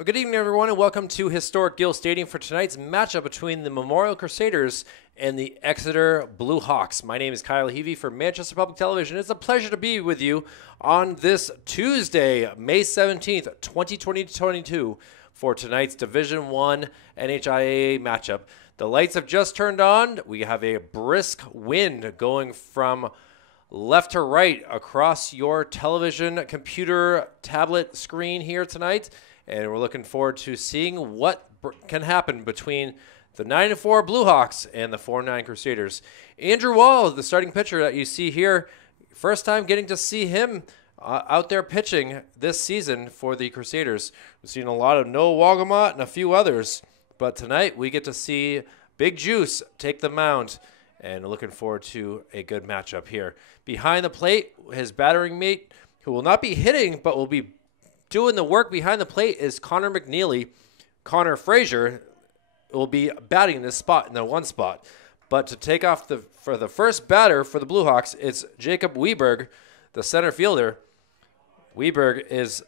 Well, good evening, everyone, and welcome to Historic Gill Stadium for tonight's matchup between the Memorial Crusaders and the Exeter Blue Hawks. My name is Kyle Heavey for Manchester Public Television. It's a pleasure to be with you on this Tuesday, May 17th, 2022, for tonight's Division I NHIAA matchup. The lights have just turned on. We have a brisk wind going from left to right across your television, computer, tablet screen here tonight. And we're looking forward to seeing what can happen between the 9-4 Blue Hawks and the 4-9 Crusaders. Andrew Wall, the starting pitcher that you see here, first time getting to see him out there pitching this season for the Crusaders. We've seen a lot of Noah Walgamot and a few others, but tonight we get to see Big Juice take the mound, and looking forward to a good matchup here. Behind the plate, his battering mate, who will not be hitting but will be doing the work behind the plate, is Connor McNeely. Connor Frazier will be batting this spot in the one spot. But to take off for the first batter for the Blue Hawks, it's Jacob Weberg, the center fielder. Weberg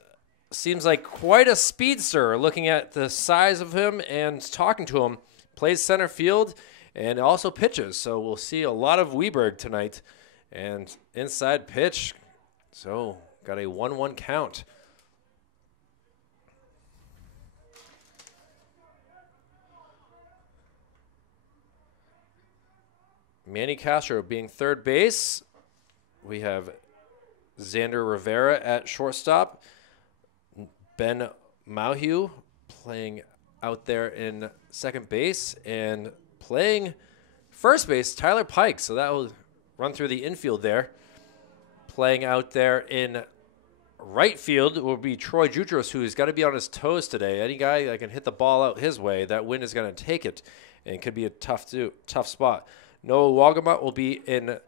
seems like quite a speedster looking at the size of him and talking to him. Plays center field and also pitches. So we'll see a lot of Weberg tonight. And inside pitch. So got a 1-1 count. Manny Castro being third base. We have Xander Rivera at shortstop. Ben Mauhew playing out there in second base. And playing first base, Tyler Pike. So that will run through the infield there. Playing out there in right field will be Troy Jutros, who's got to be on his toes today. Any guy that can hit the ball out his way, that wind is going to take it. And it could be a tough spot. Noah Walgamot will be in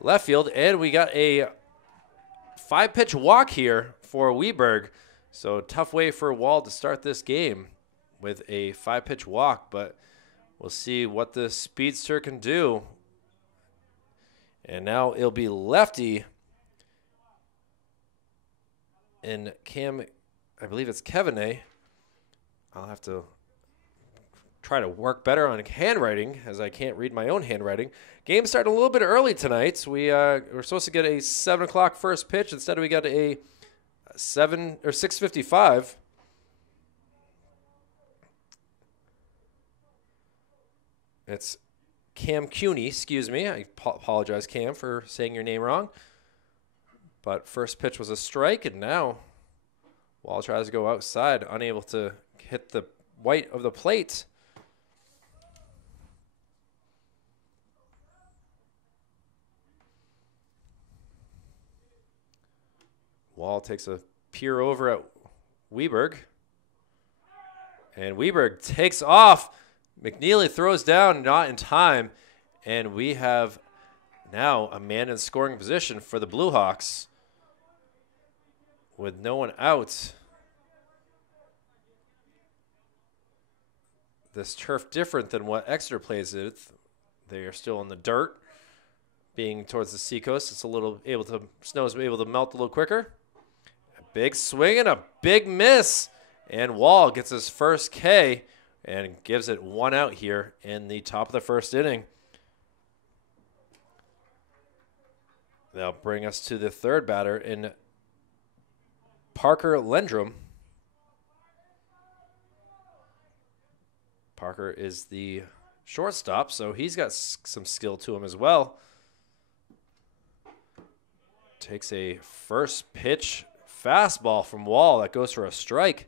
left field, and we got a 5-pitch walk here for Weberg. So tough way for Wall to start this game with a 5-pitch walk, but we'll see what the speedster can do. And now it'll be lefty and Cam, I believe it's Kevin A. I'll have to try to work better on handwriting, as I can't read my own handwriting. Game started a little bit early tonight. We're supposed to get a 7 o'clock first pitch. Instead, we got a 6:55. It's Cam Cuney, excuse me. I apologize, Cam, for saying your name wrong. But first pitch was a strike, and now Wall tries to go outside, unable to hit the white of the plate. Wall takes a peer over at Weberg. And Weberg takes off. McNeely throws down, not in time. And we have now a man in scoring position for the Blue Hawks with no one out. This turf different than what Exeter plays it. They are still in the dirt. Being towards the seacoast, it's snow's able to melt a little quicker. Big swing and a big miss. And Wall gets his first K and gives it one out here in the top of the first inning. That'll bring us to the third batter in Parker Lendrum. Parker is the shortstop, so he's got some skill to him as well. Takes a first pitch fastball from Wall that goes for a strike.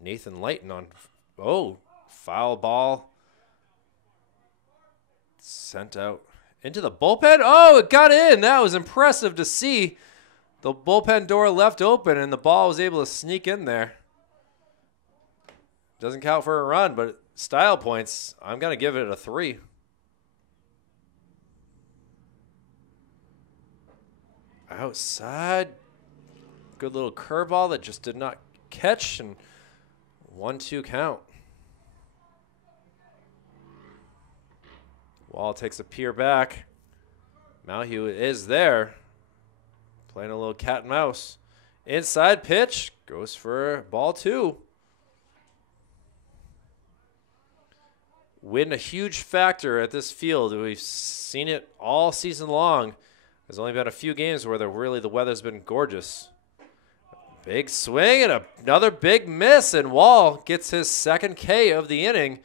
Nathan Layton on, foul ball. Sent out into the bullpen. Oh, it got in. That was impressive to see. The bullpen door left open and the ball was able to sneak in there. Doesn't count for a run, but style points, I'm going to give it a 3. Outside. Good little curveball that just did not catch, and 1-2 count. Wall takes a peer back. Malhue is there. Playing a little cat and mouse. Inside pitch. Goes for ball 2. Wind a huge factor at this field. We've seen it all season long. There's only been a few games where the weather's been gorgeous. Big swing and another big miss, and Wall gets his second K of the inning.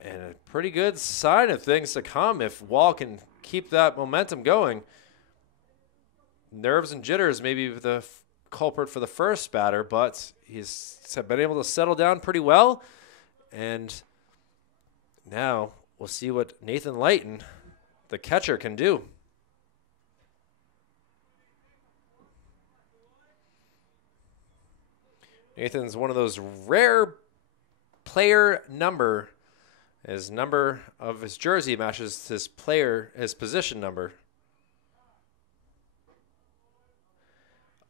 And a pretty good sign of things to come if Wall can keep that momentum going. Nerves and jitters may be the culprit for the first batter, but he's been able to settle down pretty well. And now we'll see what Nathan Layton, the catcher, can do. Nathan's one of those rare player number. His number of his jersey matches his position number.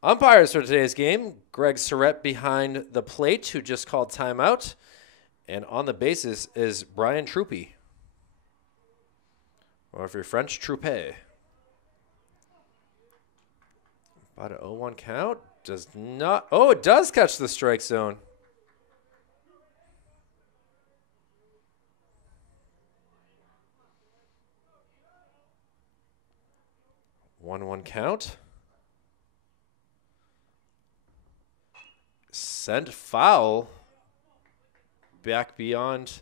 Umpires for today's game, Greg Surrett behind the plate, who just called timeout. And on the bases is Brian Troupy. Or if you're French, Troupé. About an 0-1 count. Does not. Oh, it does catch the strike zone. One count. Sent foul back beyond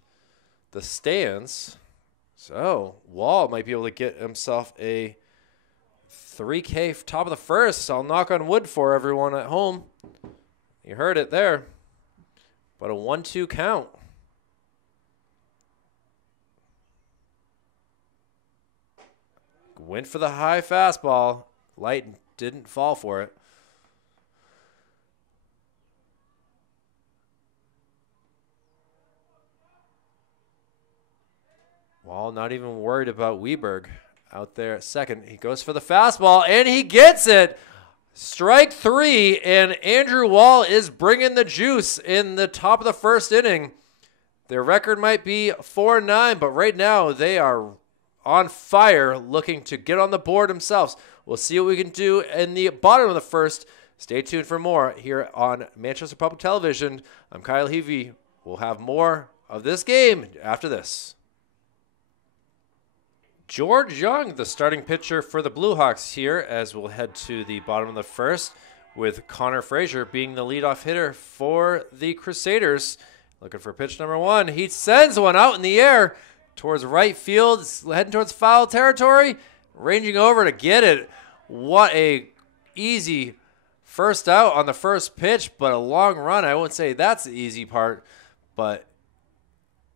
the stands. So Wall might be able to get himself a 3K top of the first. I'll knock on wood for everyone at home. You heard it there. But a 1-2 count. Went for the high fastball. Light didn't fall for it. Wall not even worried about Weberg out there at second. He goes for the fastball, and he gets it. Strike 3, and Andrew Wall is bringing the juice in the top of the first inning. Their record might be 4-9, but right now they are on fire, looking to get on the board themselves. We'll see what we can do in the bottom of the first. Stay tuned for more here on Manchester Public Television. I'm Kyle Heavey. We'll have more of this game after this. George Young, the starting pitcher for the Blue Hawks here, as we'll head to the bottom of the first, with Connor Frazier being the leadoff hitter for the Crusaders. Looking for pitch number 1. He sends one out in the air towards right field, heading towards foul territory, ranging over to get it. What a easy first out on the first pitch, but a long run. I won't say that's the easy part, but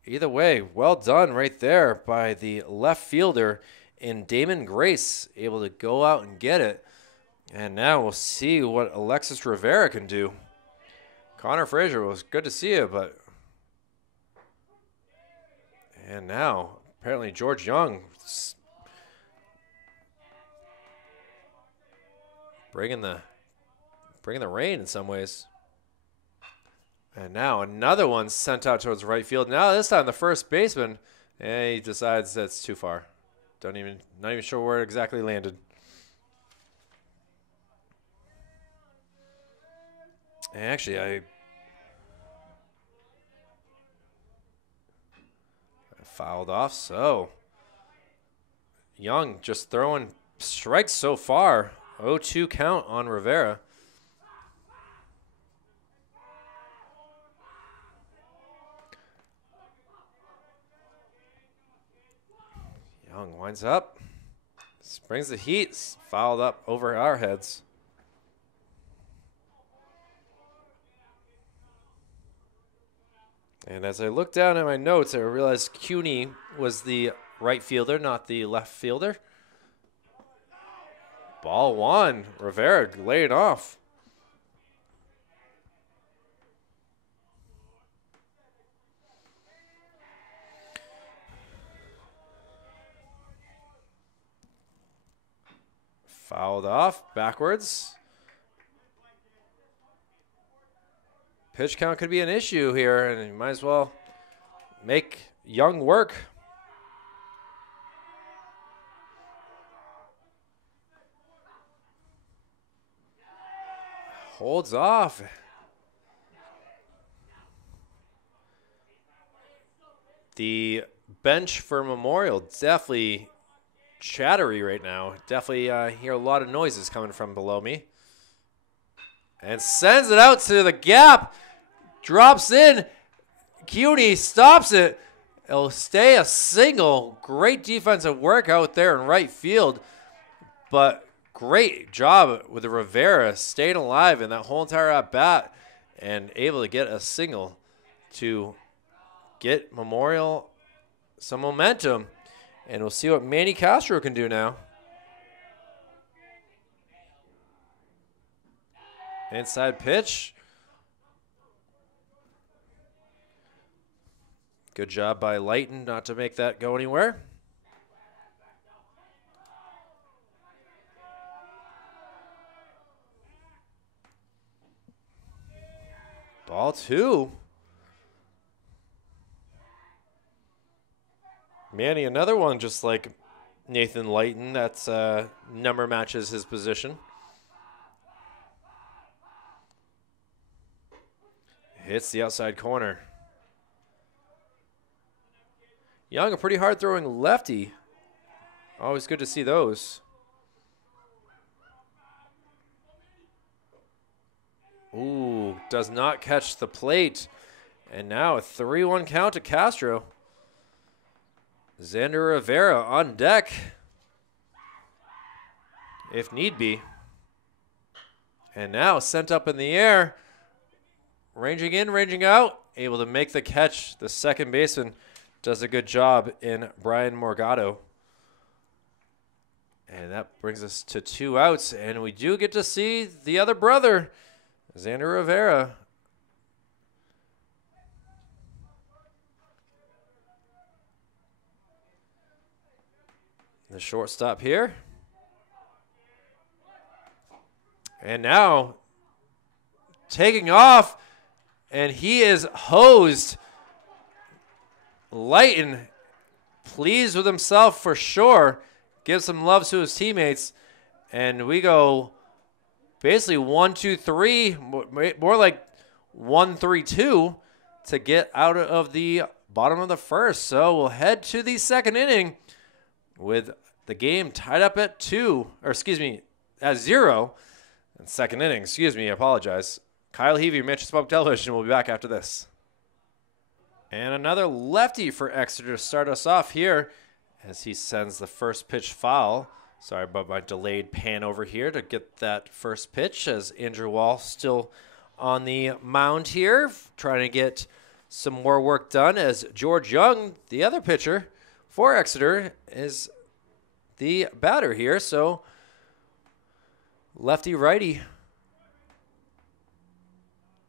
either way, well done right there by the left fielder in Damon Grace, able to go out and get it. And now we'll see what Alexis Rivera can do. Connor Frazier, was good to see you, but... And now, apparently George Young bringing the rain in some ways. And now another one sent out towards right field. Now this time the first baseman, and he decides that's too far. Not even sure where it exactly landed. And actually, I fouled off. So Young just throwing strikes so far. 0-2 count on Rivera. Young winds up, brings the heat, fouled up over our heads. And as I look down at my notes, I realized Cuny was the right fielder, not the left fielder. Ball 1, Rivera laid off. Fouled off, backwards. Pitch count could be an issue here, and you might as well make Young work. Holds off. The bench for Memorial definitely chattery right now. Definitely hear a lot of noises coming from below me. And sends it out to the gap. Drops in. Cuny stops it. It'll stay a single. Great defensive work out there in right field. But great job with the Rivera staying alive in that whole entire at-bat and able to get a single to get Memorial some momentum. And we'll see what Manny Castro can do now. Inside pitch. Good job by Lighton not to make that go anywhere. Ball 2. Manny, another one just like Nathan Lighton. That's number matches his position. Hits the outside corner. Young, a pretty hard throwing lefty. Always good to see those. Ooh, does not catch the plate. And now a 3-1 count to Castro. Xander Rivera on deck, if need be. And now sent up in the air. Ranging in, ranging out. Able to make the catch. The second baseman does a good job in Brian Morgado. And that brings us to 2 outs. And we do get to see the other brother, Xander Rivera. The shortstop here. And now taking off. And he is hosed. Lighton, pleased with himself for sure. Gives some love to his teammates. And we go basically 1-2-3, more like 1-3-2 to get out of the bottom of the first. So we'll head to the second inning with the game tied up at 0. And second inning, I apologize. Kyle Heavey, Manchester Public Television, will be back after this. And another lefty for Exeter to start us off here as he sends the first pitch foul. Sorry about my delayed pan over here to get that first pitch as Andrew Wall still on the mound here, trying to get some more work done as George Young, the other pitcher for Exeter, is the batter here. So lefty-righty.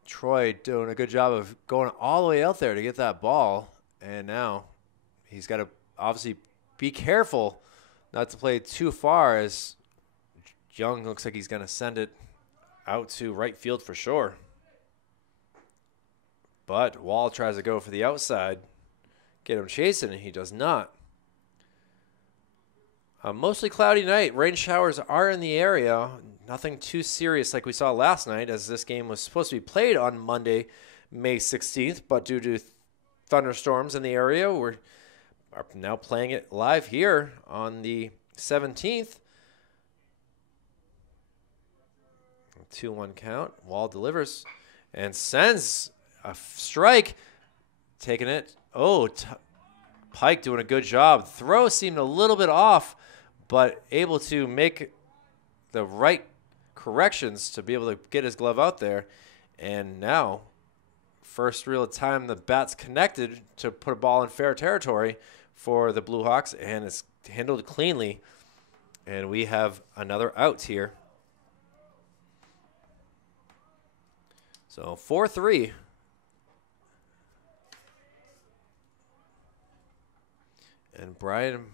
Troy doing a good job of going all the way out there to get that ball. And now he's got to obviously be careful not to play too far as Young looks like he's going to send it out to right field for sure. But Wall tries to go for the outside, get him chasing, and he does not. A mostly cloudy night. Rain showers are in the area. Nothing too serious like we saw last night, as this game was supposed to be played on Monday, May 16th. But due to thunderstorms in the area, we're now playing it live here on the 17th. 2-1 count. Wall delivers and sends a strike. Taking it. Oh, Pike doing a good job. Throw seemed a little bit off, but able to make the right corrections to be able to get his glove out there. And now, first real time the bat's connected to put a ball in fair territory for the Blue Hawks, and it's handled cleanly. And we have another out here. So 4-3. And Brian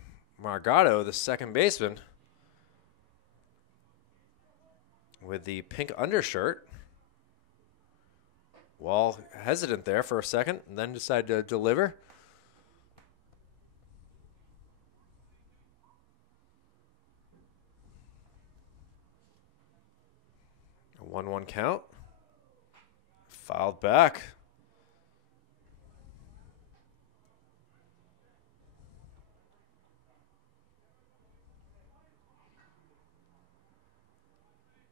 Morgado, the second baseman, with the pink undershirt. Wall hesitant there for a second and then decided to deliver. 1-1 count. Fouled back.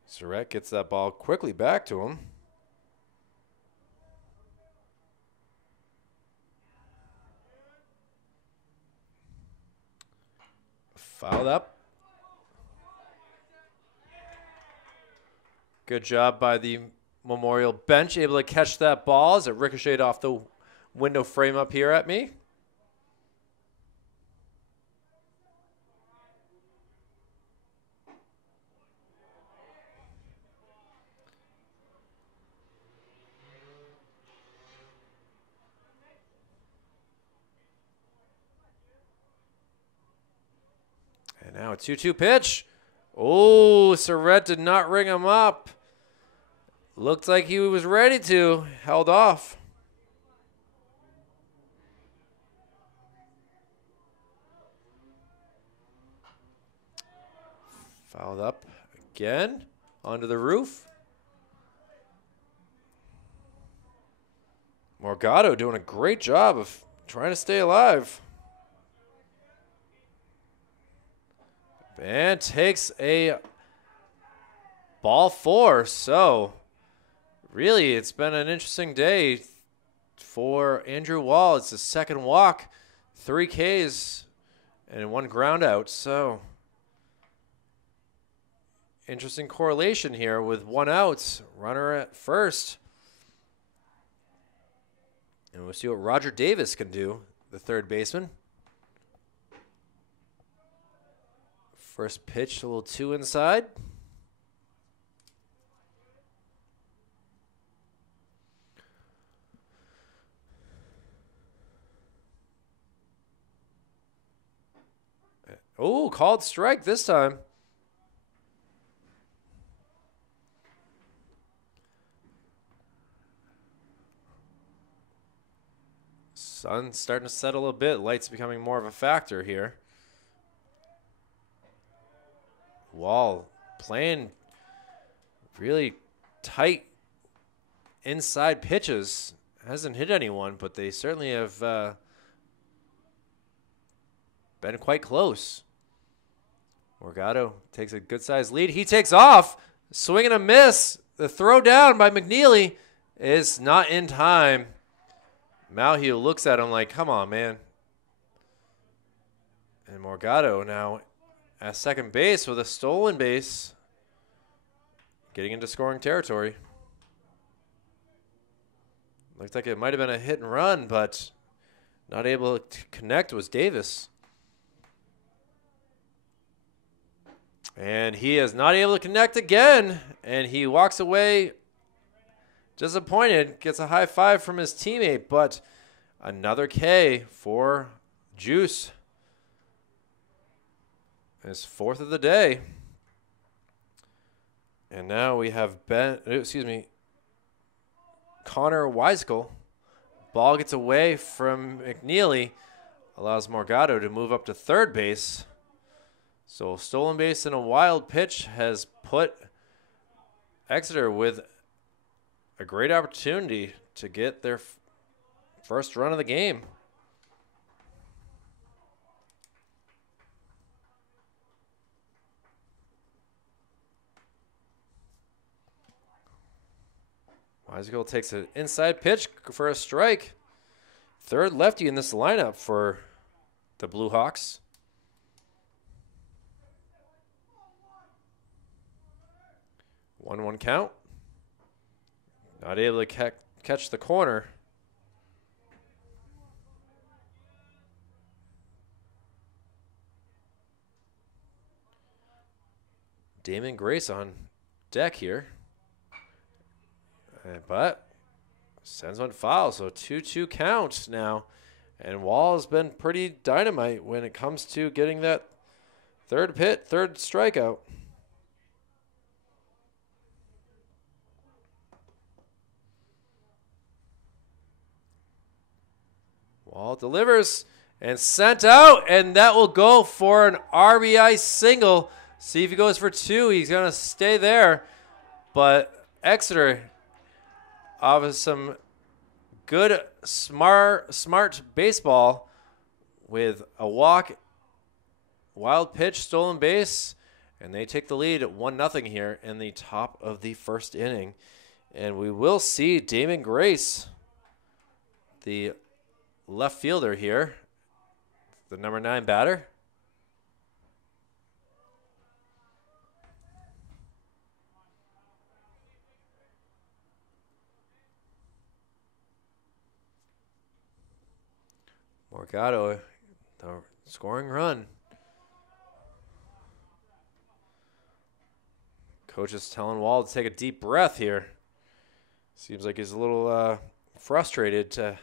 Surratt gets that ball quickly back to him. Fouled up. Good job by the Memorial bench, able to catch that ball as it ricocheted off the window frame up here at me. And now a 2-2 pitch. Oh, Surratt did not ring him up. Looked like he was ready to. Held off. Fouled up again onto the roof. Morgado doing a great job of trying to stay alive. And takes a ball 4. So really, it's been an interesting day for Andrew Wall. It's his second walk, 3 Ks, and 1 ground out. So interesting correlation here with 1 out, runner at first. And we'll see what Roger Davis can do, the third baseman. First pitch, a little 2 inside. Oh, called strike this time. Sun's starting to settle a bit. Light's becoming more of a factor here. Wall playing really tight inside pitches. Hasn't hit anyone, but they certainly have been quite close. Morgado takes a good-sized lead. He takes off. Swing and a miss. The throw down by McNeely is not in time. Malhue looks at him like, come on, man. And Morgado now at second base with a stolen base, getting into scoring territory. Looked like it might have been a hit and run, but not able to connect was Davis. And he is not able to connect again, and he walks away disappointed, gets a high five from his teammate, but another K for Juice. His 4th of the day. And now we have Connor Weiskel. Ball gets away from McNeely, allows Morgado to move up to third base. So stolen base and a wild pitch has put Exeter with a great opportunity to get their first run of the game. Weisgill takes an inside pitch for a strike. Third lefty in this lineup for the Blue Hawks. One count. Not able to catch the corner. Damon Grace on deck here. But sends one foul, so 2-2 count now. And Wall has been pretty dynamite when it comes to getting that third strikeout. Wall delivers and sent out, and that will go for an RBI single. See if he goes for 2. He's going to stay there, but Exeter off of some good, smart baseball with a walk, wild pitch, stolen base, and they take the lead at 1-0 here in the top of the first inning. And we will see Damon Grace, the left fielder here, the number 9 batter. Morgado, the scoring run. Coach is telling Wall to take a deep breath here. Seems like he's a little frustrated to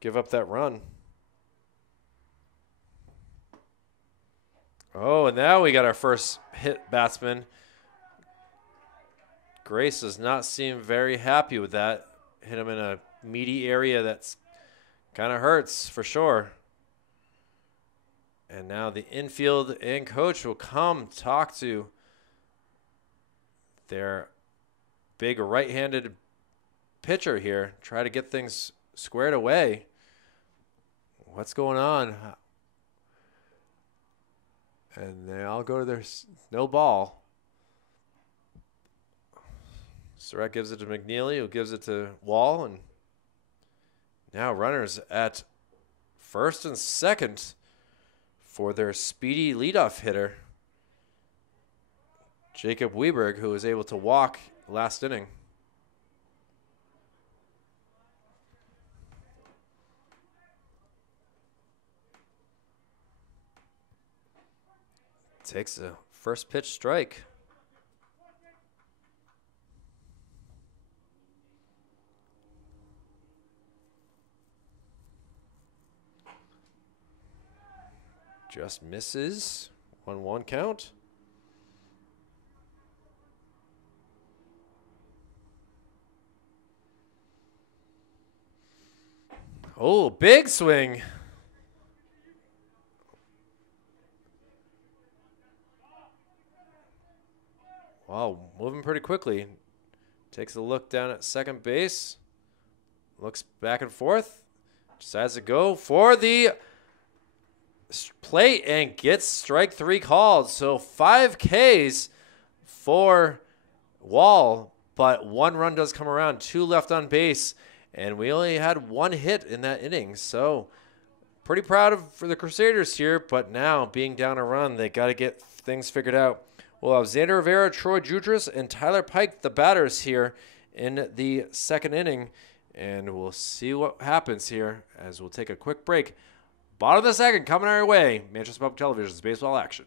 give up that run. Oh, and now we got our first hit batsman. Grace does not seem very happy with that. Hit him in a meaty area that's kind of hurts for sure. And now the infield and coach will come talk to their big right-handed pitcher here. Try to get things squared away. What's going on? And they all go to their no ball. Surratt gives it to McNeely, who gives it to Wall, and now runners at first and second for their speedy leadoff hitter, Jacob Weberg, who was able to walk last inning. Takes a first pitch strike. Just misses. 1-1 count. Oh, big swing. Wow, moving pretty quickly. Takes a look down at second base. Looks back and forth. Decides to go for the plate and gets strike 3 called. So 5 Ks for Wall, but 1 run does come around. 2 left on base, and we only had 1 hit in that inning. So pretty proud for the Crusaders here, but now being down a run, they got to get things figured out. We'll have Xander Rivera, Troy Jutras, and Tyler Pike, the batters here in the second inning, and we'll see what happens here as we'll take a quick break. Bottom of the second coming our way. Manchester Public Television's baseball action.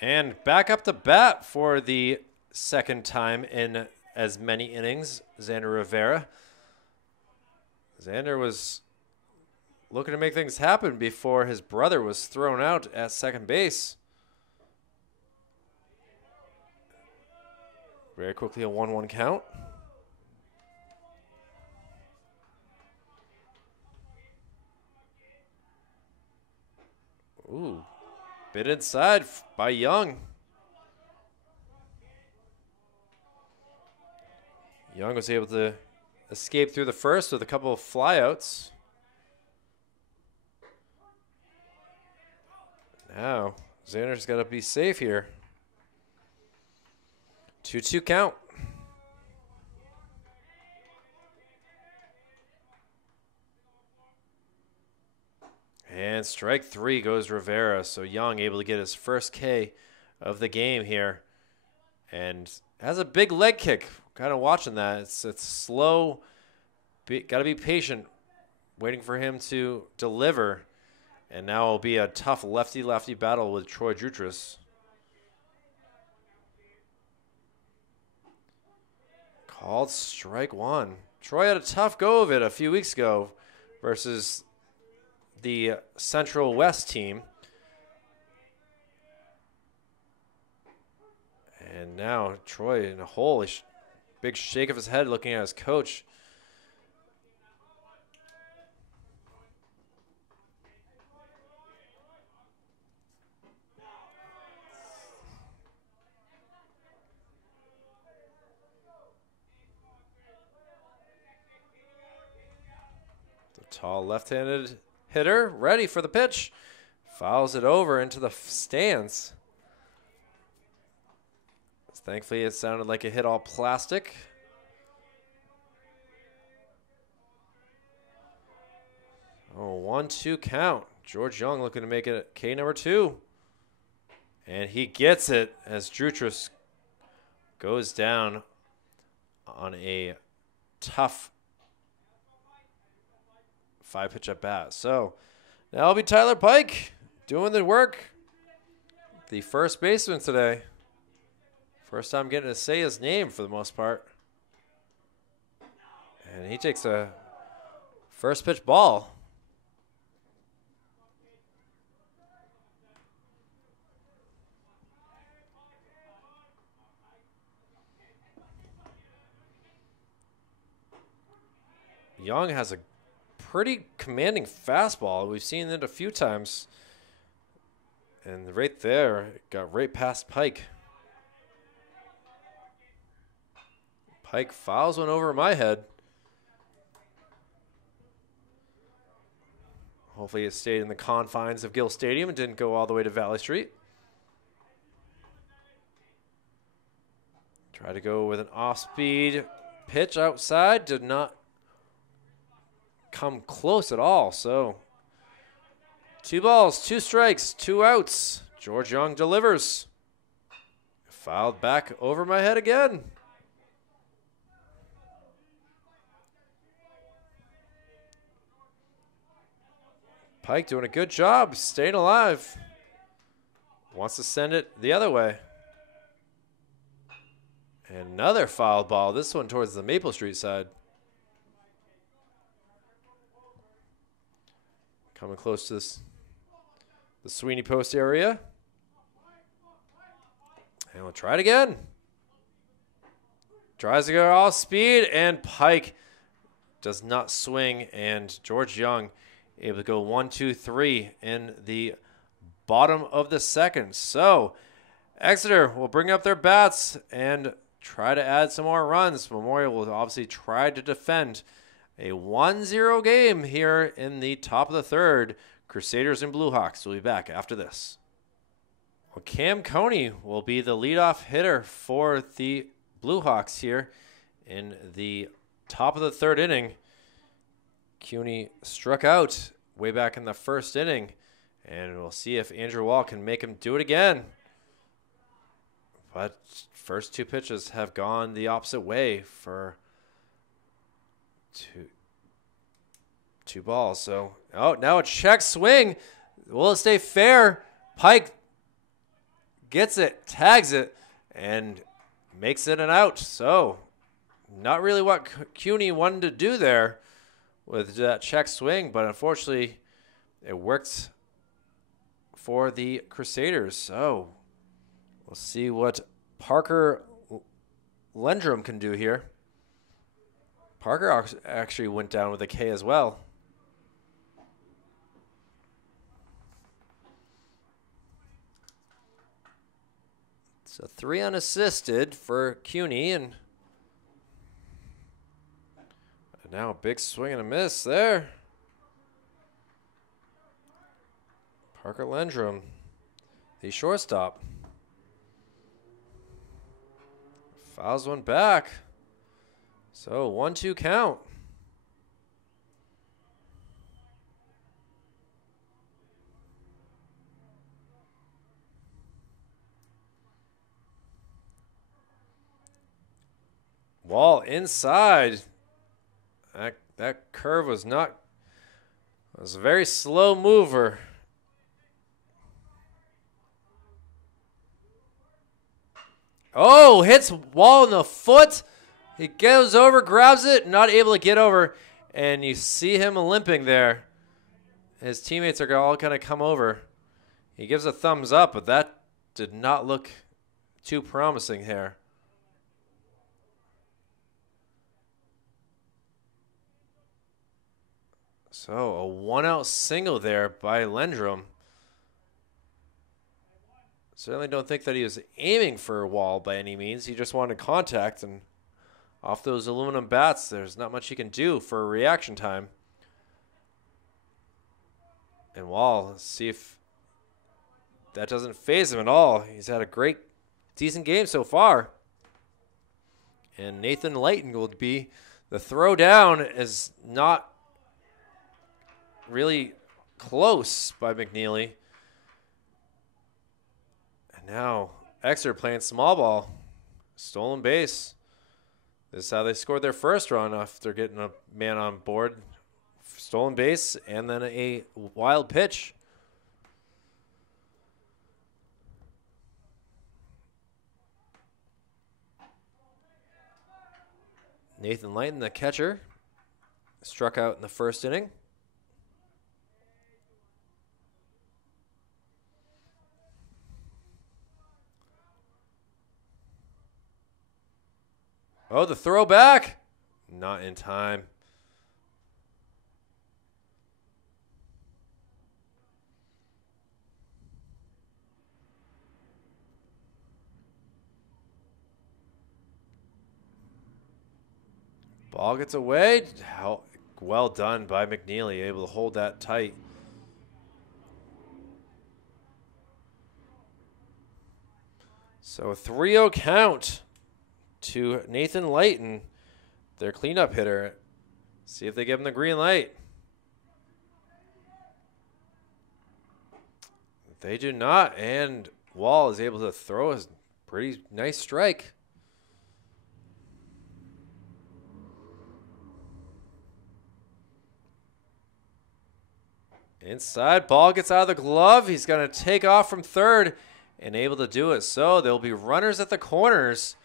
And back up to bat for the second time in as many innings, Xander Rivera. Xander was looking to make things happen before his brother was thrown out at second base. Very quickly a 1-1 count. Ooh, bit inside by Young. Young was able to escape through the first with a couple of flyouts. Now, Xander's got to be safe here. 2-2 count. And strike 3 goes Rivera. So Young able to get his first K of the game here. And has a big leg kick. Kind of watching that. It's slow. Got to be patient. Waiting for him to deliver. And now it'll be a tough lefty-lefty battle with Troy Jutras. Called strike 1. Troy had a tough go of it a few weeks ago versus the Central West team. And now Troy in a hole. Big shake of his head looking at his coach. Tall left-handed hitter, ready for the pitch. Fouls it over into the stands. Thankfully, it sounded like it hit all plastic. Oh, 1-2 count. George Young looking to make it K number 2. And he gets it as Drutris goes down on a tough 5-pitch at bat. So now it'll be Tyler Pike doing the work. The first baseman today. First time getting to say his name for the most part. And he takes a first pitch ball. Young has a pretty commanding fastball. We've seen it a few times. And right there, it got right past Pike. Pike fouls one over my head. Hopefully it stayed in the confines of Gill Stadium and didn't go all the way to Valley Street. Try to go with an off-speed pitch outside. Did not come close at all. So 2 balls, 2 strikes, 2 outs. George Young delivers. Fouled back over my head again. Pike doing a good job staying alive. Wants to send it the other way. And another foul ball, this one towards the Maple Street side. Coming close to the Sweeney Post area. And we'll try it again. Tries to go off speed, and Pike does not swing, and George Young able to go 1-2-3 in the bottom of the second. So Exeter will bring up their bats and try to add some more runs. Memorial will obviously try to defend a 1-0 game here in the top of the third. Crusaders and Blue Hawks will be back after this. Well, Cam Coney will be the leadoff hitter for the Blue Hawks here in the top of the third inning. Cuny struck out way back in the first inning, and we'll see if Andrew Wall can make him do it again. But first 2 pitches have gone the opposite way for two balls. So, oh, now a check swing. Will it stay fair? Pike gets it, tags it, and makes it an out. So, not really what Cuny wanted to do there with that check swing, but unfortunately it worked for the Crusaders. So we'll see what Parker Lendrum can do here. Parker actually went down with a K as well. So 3 unassisted for Cuny, and now a big swing and a miss there. Parker Lendrum, the shortstop. Fouls one back. So 1-2 count. Wall inside. That curve was not, it was a very slow mover. Oh, hits Wall in the foot. He goes over, grabs it, not able to get over, and you see him limping there. His teammates are all going to come over. He gives a thumbs up, but that did not look too promising here. So a 1-out single there by Lendrum. Certainly don't think that he was aiming for a Wall by any means. He just wanted contact, and off those aluminum bats, there's not much he can do for reaction time. And Wall, let's see if that doesn't faze him at all. He's had a decent game so far. And Nathan Layton will be the throw down, is not really close by McNeely. And now Exeter playing small ball. Stolen base. This is how they scored their first run after getting a man on board. Stolen base and then a wild pitch. Nathan Layton, the catcher, struck out in the first inning. Oh, the throwback. Not in time. Ball gets away. How well done by McNeely, able to hold that tight. So a 3-0 count to Nathan Layton, their cleanup hitter. See if they give him the green light. They do not, and Wall is able to throw a pretty nice strike. Inside, ball gets out of the glove. He's going to take off from third and able to do it. So there'll be runners at the corners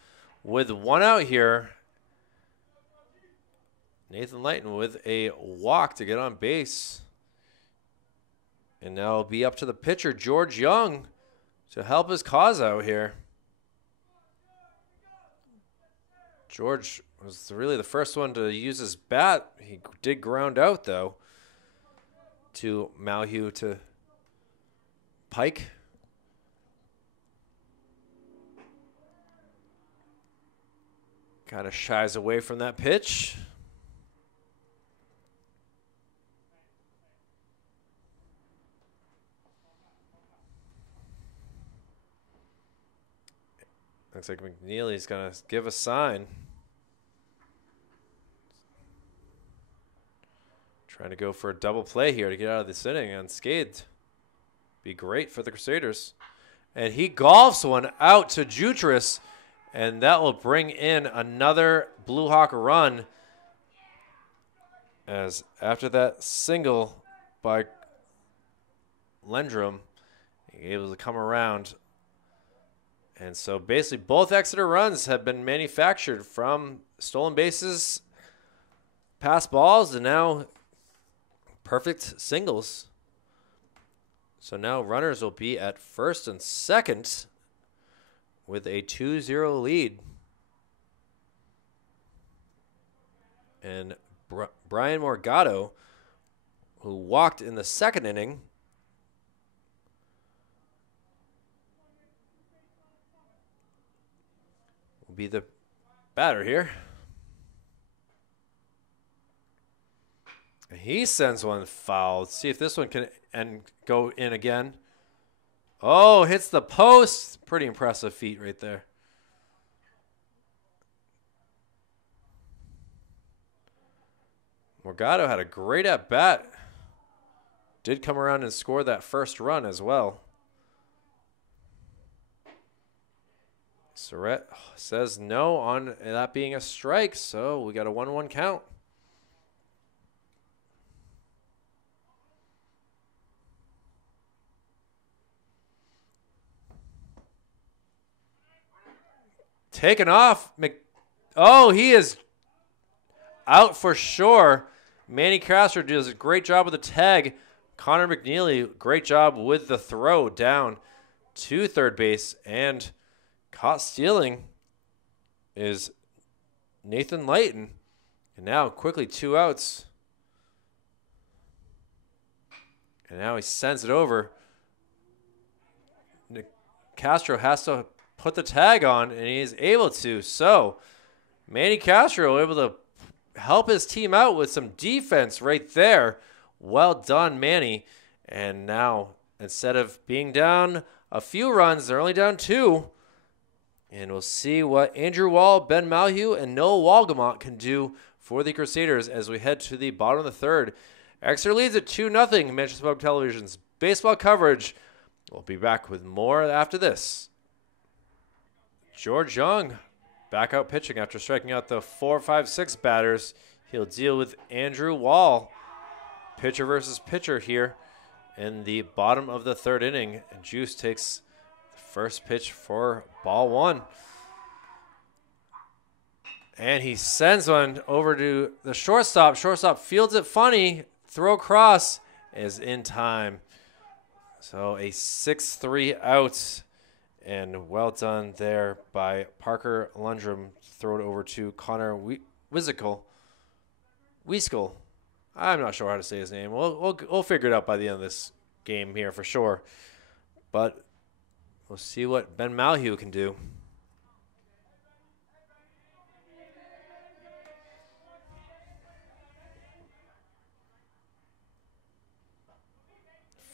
with one out here. Nathan Layton with a walk to get on base. And now it'll be up to the pitcher, George Young, to help his cause out here. George was really the first one to use his bat. He did ground out, though, to Malhue to Pike. Kind of shies away from that pitch. Looks like McNeely's going to give a sign. Trying to go for a double play here to get out of this inning unscathed. Be great for the Crusaders. And he golfs one out to Jutras, and that will bring in another Blue Hawk run, as after that single by Lendrum, able to come around. And so basically both Exeter runs have been manufactured from stolen bases, pass balls, and now perfect singles. So now runners will be at first and second with a 2-0 lead. And Brian Morgado, who walked in the second inning, will be the batter here. He sends one foul. Let's see if this one can go in again. Oh, hits the post. Pretty impressive feat right there. Morgado had a great at-bat. Did come around and score that first run as well. Surratt says no on that being a strike, so we got a 1-1 count. Taken off. Oh, he is out for sure. Manny Castro does a great job with the tag. Connor McNeely, great job with the throw down to third base. And caught stealing is Nathan Layton. And now quickly 2 outs. And now he sends it over. Castro has to put the tag on, and he is able to. So Manny Castro able to help his team out with some defense right there. Well done, Manny. And now, instead of being down a few runs, they're only down 2. And we'll see what Andrew Wall, Ben Malhue, and Noah Walgamont can do for the Crusaders as we head to the bottom of the third. Exeter leads at 2-0. Manchester Public Television's baseball coverage. We'll be back with more after this. George Young back out pitching after striking out the 4, 5, 6 batters. He'll deal with Andrew Wall. Pitcher versus pitcher here in the bottom of the third inning. And Juice takes the first pitch for ball 1. And he sends one over to the shortstop. Shortstop fields it funny. Throw across is in time. So a 6-3 out. And well done there by Parker Lundrum. Throw it over to Connor Weiskel. I'm not sure how to say his name. We'll figure it out by the end of this game here for sure. But we'll see what Ben Malhue can do.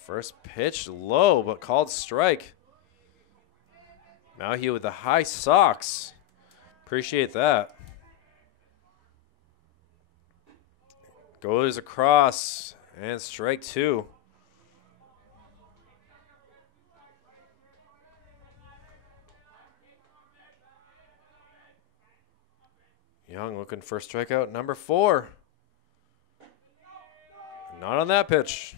First pitch low, but called strike. Malhue with the high socks. Appreciate that. Goes across and strike 2. Young looking for strikeout number 4. Not on that pitch.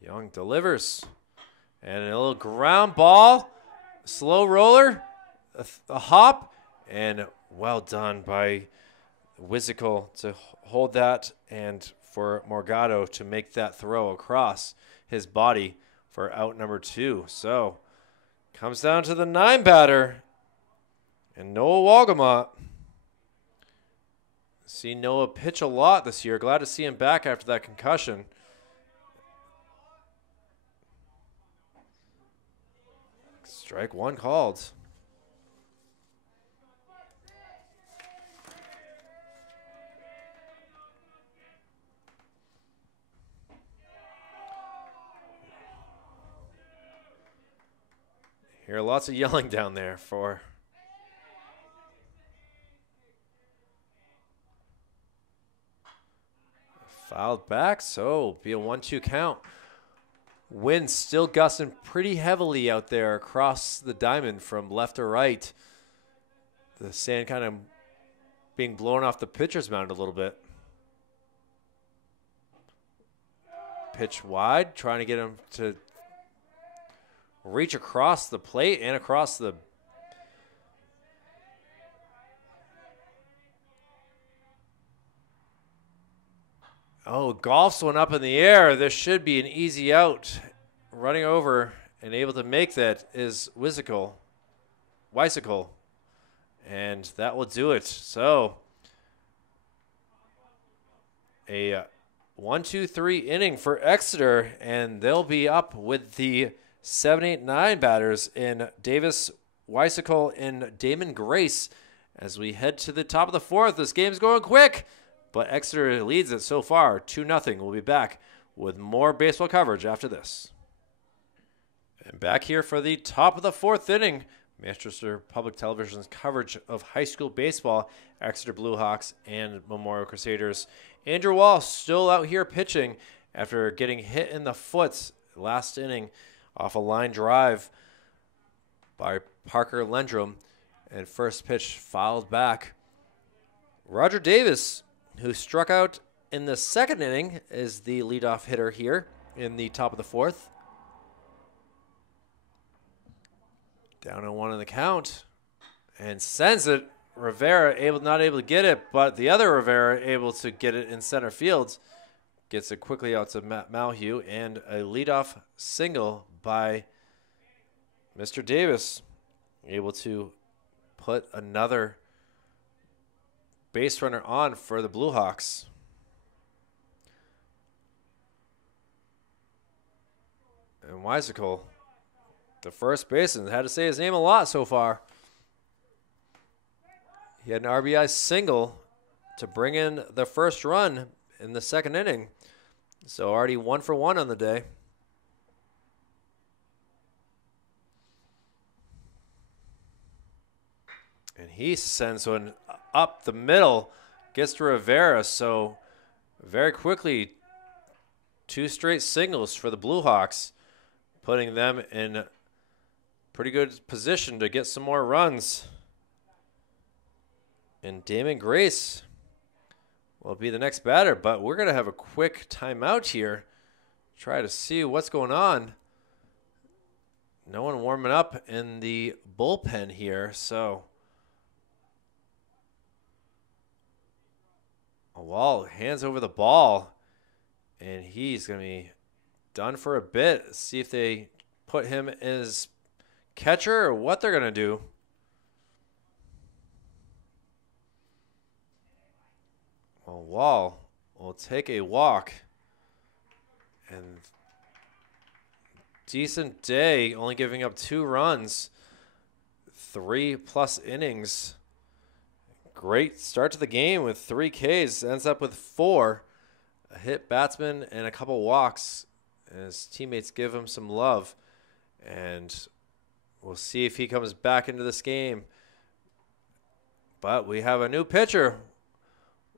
Young delivers. And a little ground ball. Slow roller. A hop. And well done by Weiskel to hold that and for Morgado to make that throw across his body for out number 2. So comes down to the 9 batter. And Noah Walgamont. See Noah pitch a lot this year. Glad to see him back after that concussion. Strike 1 called. Hear lots of yelling down there for fouled back, so be a 1-2 count. Wind still gusting pretty heavily out there across the diamond from left to right. The sand kind of being blown off the pitcher's mound a little bit. Pitch wide, trying to get him to reach across the plate and across the golfs one up in the air. This should be an easy out. Running over and able to make that is Weiskel. And that will do it. So a 1-2-3 inning for Exeter, and they'll be up with the 7, 8, 9 batters in Davis, Weiskel, and Damon Grace as we head to the top of the 4th. This game's going quick, but Exeter leads it so far 2-0. We'll be back with more baseball coverage after this. And back here for the top of the 4th inning, Manchester Public Television's coverage of high school baseball, Exeter Bluehawks and Memorial Crusaders. Andrew Wall still out here pitching after getting hit in the foot last inning off a line drive by Parker Lundrum, and first pitch fouled back. Roger Davis, who struck out in the 2nd inning, is the leadoff hitter here in the top of the 4th. Down on 1 in the count and sends it. Rivera not able to get it, but the other Rivera able to get it in center field. Gets it quickly out to Malhue, and a leadoff single by Mr. Davis. Able to put another base runner on for the Bluehawks. And Weiskel, the first baseman, had to say his name a lot so far. He had an RBI single to bring in the first run in the second inning. So already 1 for 1 on the day. And he sends one up the middle, gets to Rivera. So very quickly, 2 straight singles for the Blue Hawks, putting them in pretty good position to get some more runs. And Damon Grace will be the next batter, but we're going to have a quick timeout here. Try to see what's going on. No one warming up in the bullpen here, so Wall hands over the ball, and he's going to be done for a bit. See if they put him as catcher or what they're going to do. Well, Wall will take a walk. And decent day, only giving up 2 runs, 3+ innings. Great start to the game with 3 Ks. Ends up with 4. A hit batsman and a couple walks. And his teammates give him some love. And we'll see if he comes back into this game. But we have a new pitcher.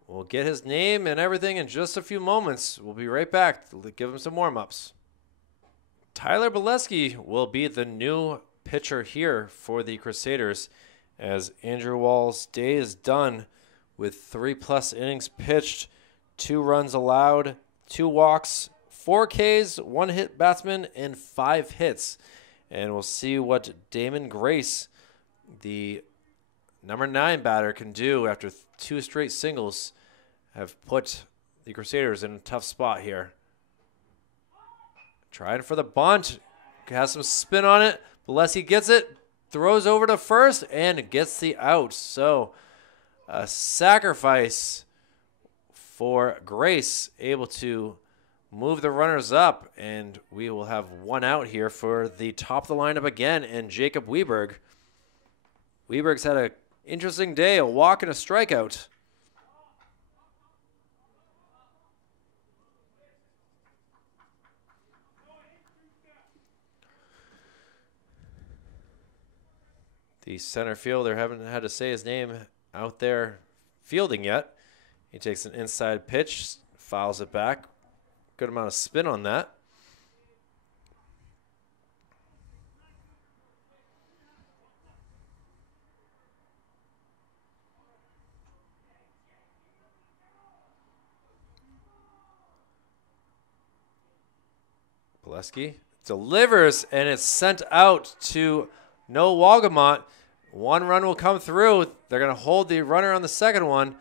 We'll get his name and everything in just a few moments. We'll be right back to give him some warm-ups. Tyler Bileski will be the new pitcher here for the Crusaders, as Andrew Wall's day is done with 3+ innings pitched, 2 runs allowed, 2 walks, 4 Ks, 1 hit batsman, and 5 hits. And we'll see what Damon Grace, the number 9 batter, can do after 2 straight singles have put the Crusaders in a tough spot here. Trying for the bunt. Has some spin on it. Bileski gets it. Throws over to first and gets the out. So a sacrifice for Grace, able to move the runners up. And we will have 1 out here for the top of the lineup again, and Jacob Weberg. Weberg's had an interesting day, a walk and a strikeout. The center fielder, haven't had to say his name out there fielding yet. He takes an inside pitch, fouls it back. Good amount of spin on that. Bileski delivers, and it's sent out to no Walgamont. 1 run will come through. They're going to hold the runner on the second one.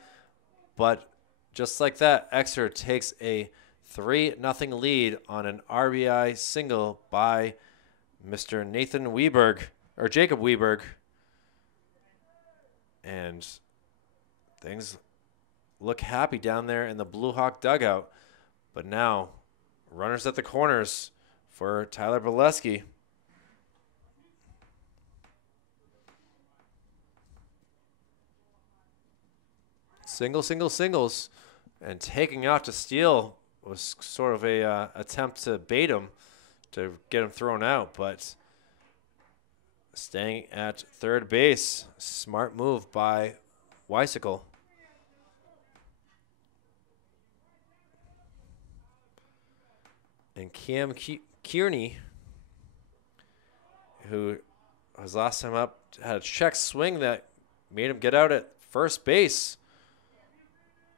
But just like that, Exeter takes a 3-0 lead on an RBI single by Mr. Nathan Weberg, or Jacob Weberg. And things look happy down there in the Blue Hawk dugout. But now, runners at the corners for Tyler Bileski. Singles, and taking off to steal was sort of a attempt to bait him, to get him thrown out, but staying at third base, smart move by Weisicle. And Cam Kearney, who was last time up, had a check swing that made him get out at first base.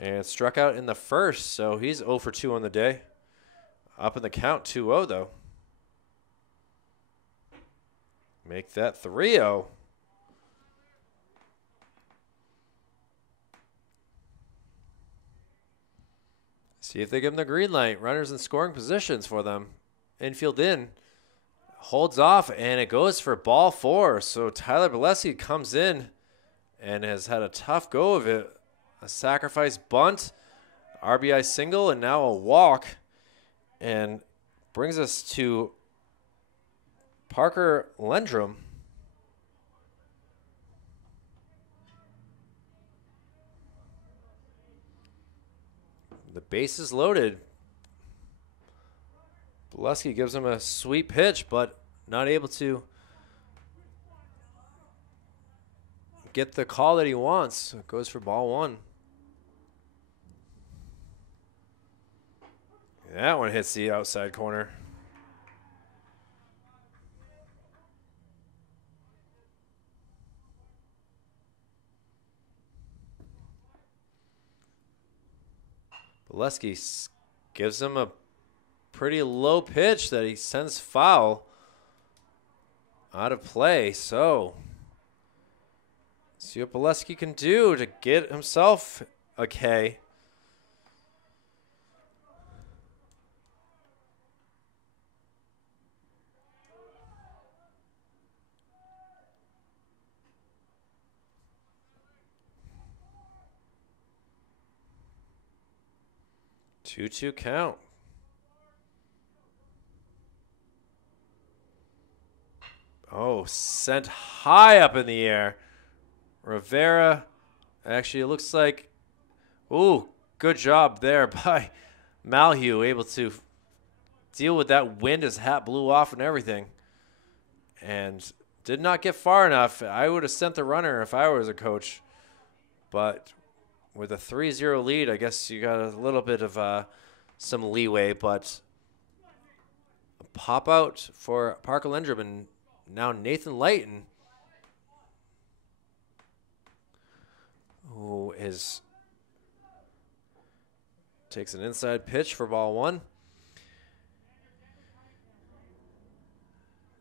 And struck out in the first, so he's 0 for 2 on the day. Up in the count, 2-0 though. Make that 3-0. See if they give him the green light. Runners in scoring positions for them. Infield in. Holds off, and it goes for ball 4. So Tyler Bileski comes in and has had a tough go of it. A sacrifice bunt, RBI single, and now a walk. And brings us to Parker Lendrum. bases loaded. Bolesky gives him a sweet pitch, but not able to get the call that he wants. It goes for ball one. That one hits the outside corner. Bolesky gives him a pretty low pitch that he sends foul out of play. So, see what Bolesky can do to get himself a K. Two count. Oh, sent high up in the air. Rivera, actually, it looks like, ooh, good job there by Malhue, able to deal with that wind. His hat blew off and everything. And did not get far enough. I would have sent the runner if I was a coach. But with a 3-0 lead, I guess you got a little bit of some leeway. But a pop out for Parker Lendrum and now Nathan Layton, who takes an inside pitch for ball one.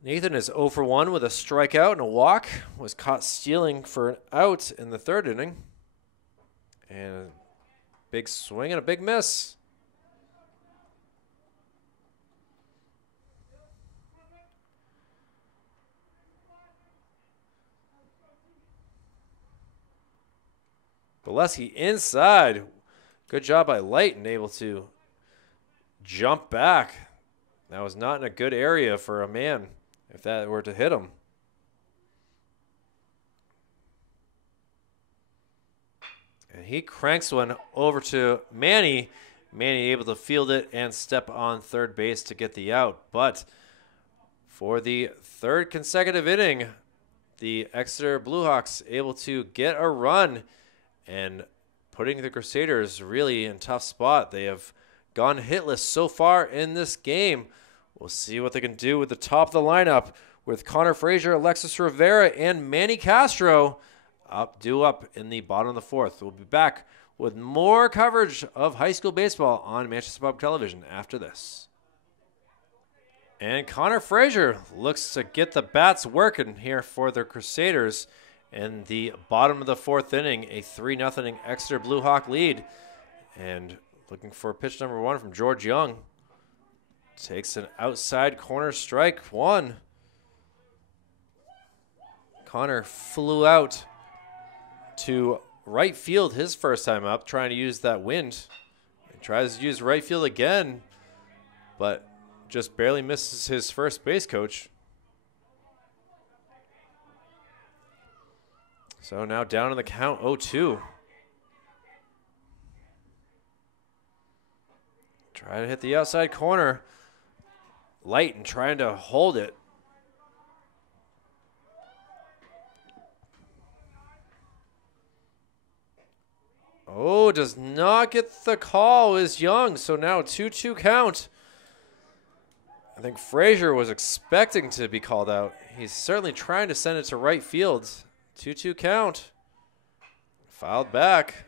Nathan is 0 for 1 with a strikeout and a walk. Was caught stealing for an out in the third inning. And a big swing and a big miss. Bolesky inside. Good job by Layton, able to jump back. That was not in a good area for a man if that were to hit him. And he cranks one over to Manny. Manny able to field it and step on third base to get the out. But for the third consecutive inning, the Exeter Bluehawks able to get a run and putting the Crusaders really in a tough spot. They have gone hitless so far in this game. We'll see what they can do with the top of the lineup with Connor Frazier, Alexis Rivera, and Manny Castro due up in the bottom of the fourth. We'll be back with more coverage of high school baseball on Manchester Public Television after this. And Connor Frazier looks to get the bats working here for the Crusaders in the bottom of the fourth inning, a 3-0 Exeter Blue Hawk lead. And looking for pitch number one from George Young. Takes an outside corner strike one. Connor flew out to right field his first time up, trying to use that wind. He tries to use right field again, but just barely misses his first base coach. So now down in the count, 0-2. Try to hit the outside corner. Layton trying to hold it. Oh, does not get the call, is Young. So now 2-2 count. I think Frazier was expecting to be called out. He's certainly trying to send it to right field. 2-2 count. Fouled back.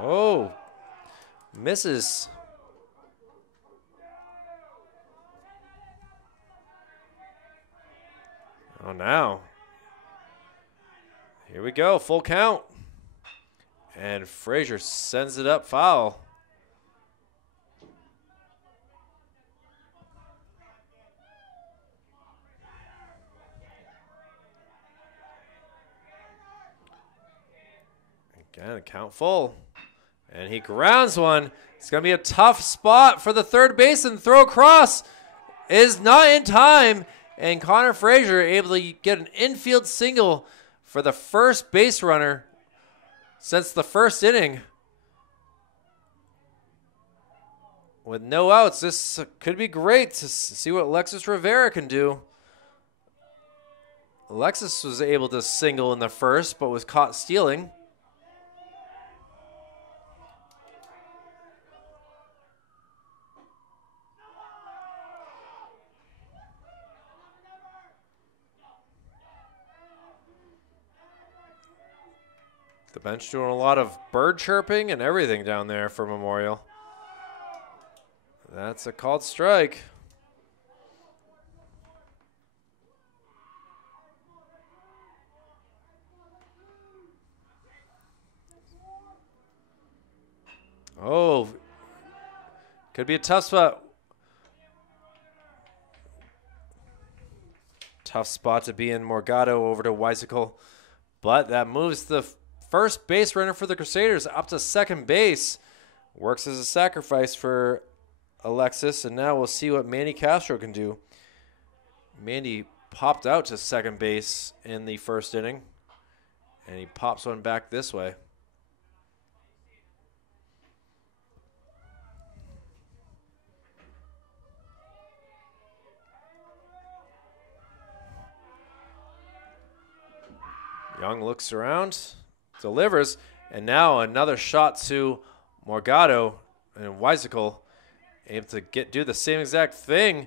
Oh, misses. Oh, now. Here we go, full count. And Frazier sends it up foul. Again, count full. And he grounds one. It's going to be a tough spot for the third baseman. Throw across is not in time. And Connor Frazier able to get an infield single for the first base runner since the first inning. With no outs, this could be great to see what Alexis Rivera can do. Alexis was able to single in the first, but was caught stealing. The bench doing a lot of bird chirping and everything down there for Memorial. That's a called strike. Oh, could be a tough spot. Tough spot to be in. Morgado over to Weisicle. But that moves the first base runner for the Crusaders up to second base. Works as a sacrifice for Alexis. And now we'll see what Manny Castro can do. Mandy popped out to second base in the first inning. And he pops one back this way. Young looks around, delivers, and now another shot to Morgado and Weisicle, able to do the same exact thing.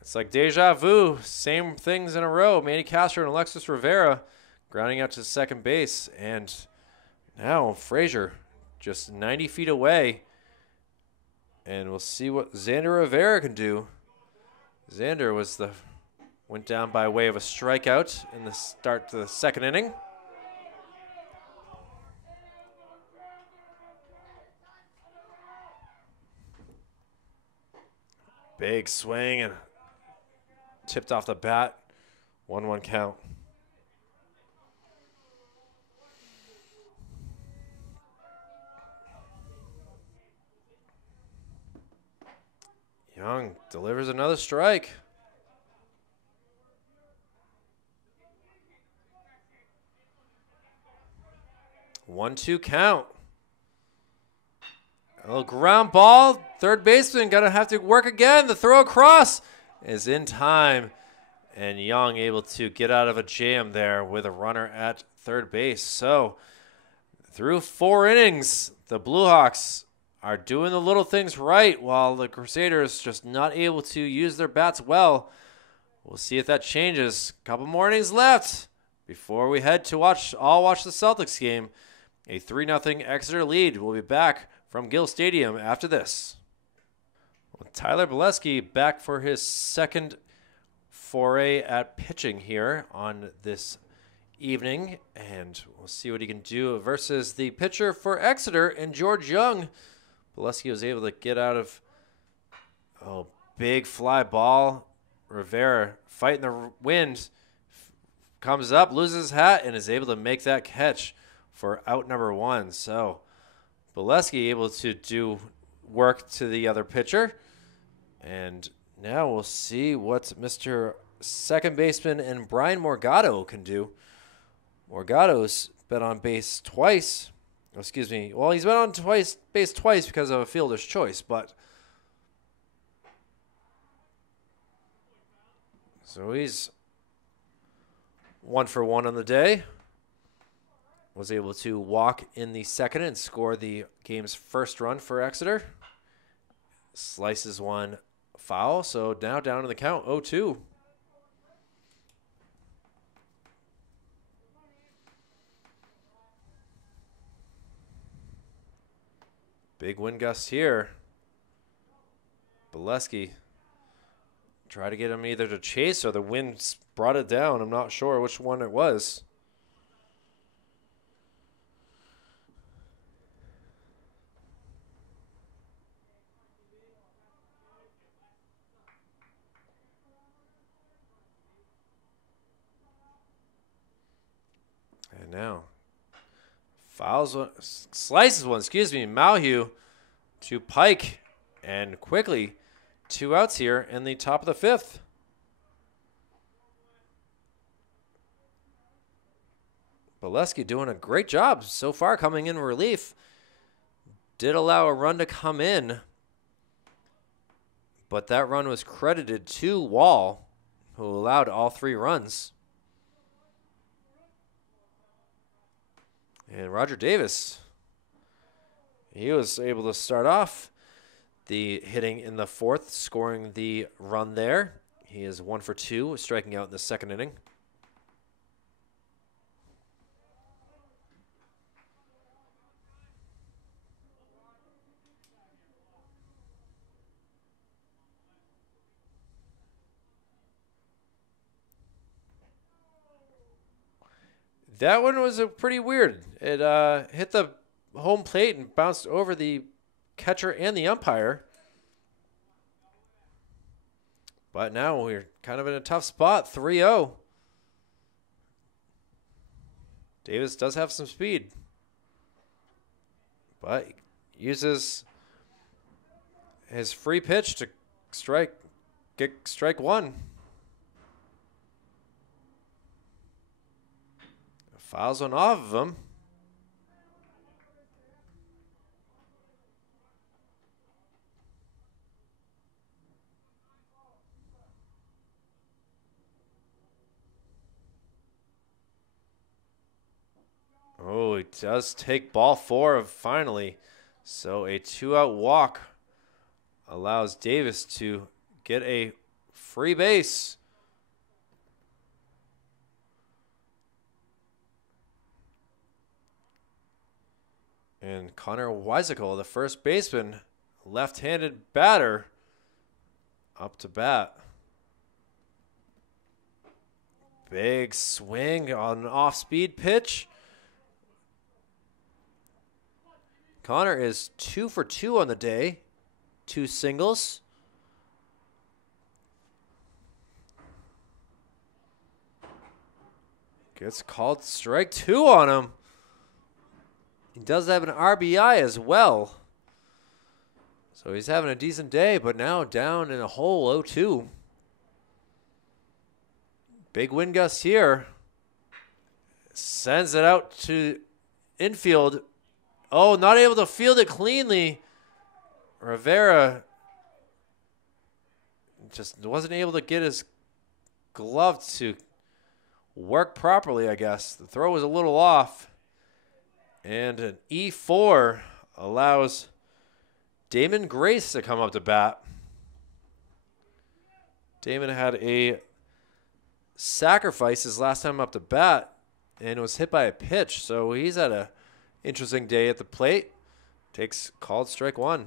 It's like deja vu, same things in a row. Manny Castro and Alexis Rivera grounding out to second base, and now Frazier just 90 feet away, and we'll see what Xander Rivera can do. Xander went down by way of a strikeout in the start to the second inning. Big swing and tipped off the bat. 1-1 count. Young delivers another strike. 1-2 count. A little ground ball. Third baseman going to have to work again. The throw across is in time. And Young able to get out of a jam there with a runner at third base. So through 4 innings, the Blue Hawks are doing the little things right while the Crusaders just not able to use their bats well. We'll see if that changes. Couple more innings left before we head to watch the Celtics game. A 3-0 Exeter lead. We'll be back from Gill Stadium after this. Well, Tyler Bolesky back for his second foray at pitching here on this evening, and we'll see what he can do versus the pitcher for Exeter and George Young. Bolesky was able to get out of big fly ball. Rivera fighting the wind, comes up, loses his hat, and is able to make that catch for out number 1. So Bolesky able to do work to the other pitcher. And now we'll see what Mr. Second Baseman and Brian Morgado can do. Morgado's been on base twice. Oh, excuse me. Well, he's been on base twice because of a fielder's choice, but so he's 1 for 1 on the day. Was able to walk in the second and score the game's first run for Exeter. Slices one foul, so now down to the count 0-2. Big wind gust here. Bolesky try to get him either to chase or the wind brought it down. I'm not sure which one it was. And now Slices one, excuse me, Malhue to Pike, and quickly 2 outs here in the top of the 5th. Bolesky doing a great job so far coming in relief. Did allow a run to come in, but that run was credited to Wall, who allowed all 3 runs. And Roger Davis, he was able to start off the hitting in the 4th, scoring the run there. He is 1 for 2, striking out in the 2nd inning. That one was pretty weird. It hit the home plate and bounced over the catcher and the umpire. But now we're kind of in a tough spot, 3-0. Davis does have some speed, but uses his free pitch to get strike 1. Fouls one off of him. Oh, he does take ball 4 finally. So a 2-out walk allows Davis to get a free base. And Connor Weisikel, the first baseman, left-handed batter, up to bat. Big swing on an off-speed pitch. Connor is 2 for 2 on the day. 2 singles. Gets called strike 2 on him. He does have an RBI as well. So he's having a decent day, but now down in a hole 0-2. Big wind gust here. Sends it out to infield. Oh, not able to field it cleanly. Rivera just wasn't able to get his glove to work properly, I guess. The throw was a little off. And an E4 allows Damon Grace to come up to bat. Damon had a sacrifice his last time up to bat and was hit by a pitch. So he's had a interesting day at the plate. Takes called strike 1.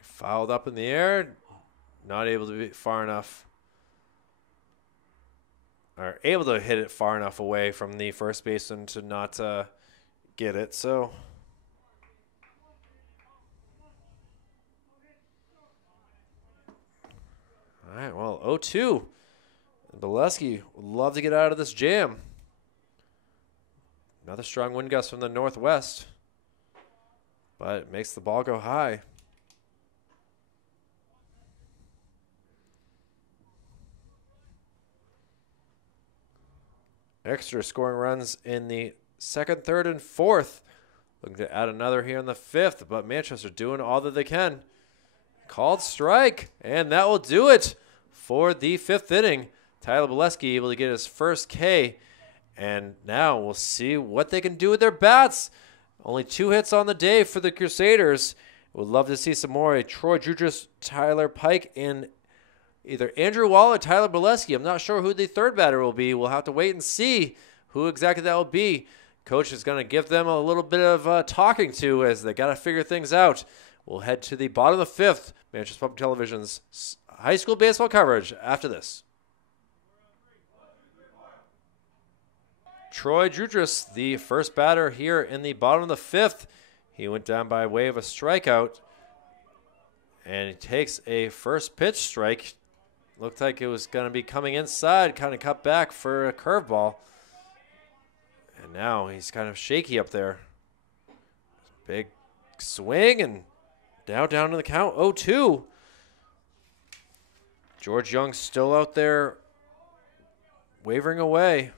Fouled up in the air, not able to be far enough, or able to hit it far enough away from the first baseman to not get it. So, all right, well, 0-2. Bolesky would love to get out of this jam. Another strong wind gust from the northwest, but it makes the ball go high. Exeter scoring runs in the 2nd, 3rd, and 4th. Looking to add another here in the 5th, but Manchester doing all that they can. Called strike, and that will do it for the 5th inning. Tyler Bolesky able to get his first K, and now we'll see what they can do with their bats. Only 2 hits on the day for the Crusaders. Would love to see some more. Troy Jutras, Tyler Pike, and either Andrew Wall or Tyler Bolesky. I'm not sure who the 3rd batter will be. We'll have to wait and see who exactly that will be. Coach is going to give them a little bit of talking to as they got to figure things out. We'll head to the bottom of the 5th. Manchester Public Television's high school baseball coverage after this. Troy Jutras, the first batter here in the bottom of the 5th. He went down by way of a strikeout And he takes a first pitch strike. Looked like it was going to be coming inside, kind of cut back for a curveball. And now he's kind of shaky up there. Big swing and down to the count, 0-2. George Young still out there wavering away.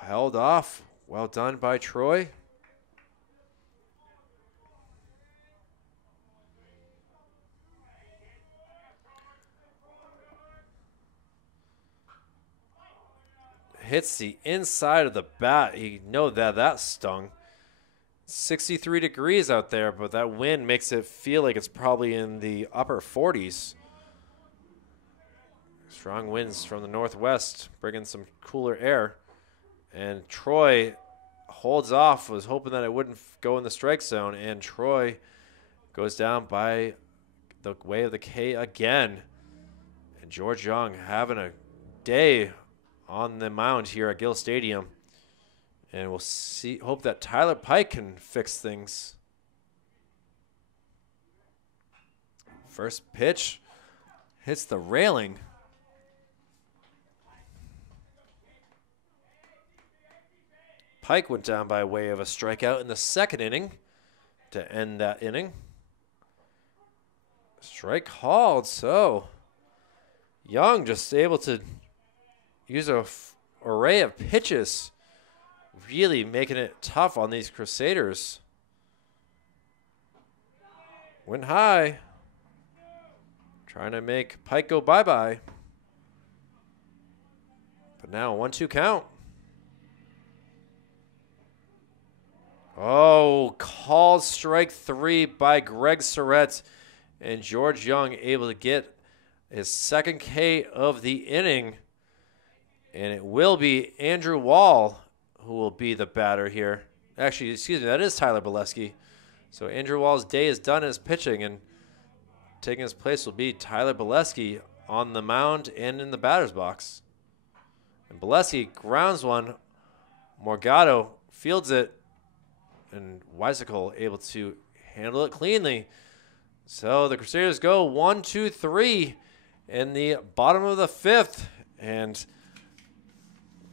Held off. Well done by Troy. Hits the inside of the bat. You know that stung. 63 degrees out there, but that wind makes it feel like it's probably in the upper 40s. Strong winds from the northwest, bringing some cooler air. And Troy holds off, was hoping that it wouldn't go in the strike zone, and Troy goes down by the way of the K again. And George Young having a day on the mound here at Gill Stadium. And we'll see. Hope that Tyler Pike can fix things. First pitch hits the railing. Pike went down by way of a strikeout in the second inning to end that inning. Strike called, so Young just able to use an array of pitches, really making it tough on these Crusaders. Went high, trying to make Pike go bye-bye. But now 1-2 count. Oh, called strike 3 by Greg Surratt. And George Young able to get his second K of the inning. And it will be Andrew Wall who will be the batter here. Actually, excuse me, that is Tyler Bolesky. So Andrew Wall's day is done as pitching, and taking his place will be Tyler Bolesky on the mound and in the batter's box. And Bolesky grounds one. Morgado fields it, and Weisicle able to handle it cleanly. So the Crusaders go 1-2-3 in the bottom of the fifth, and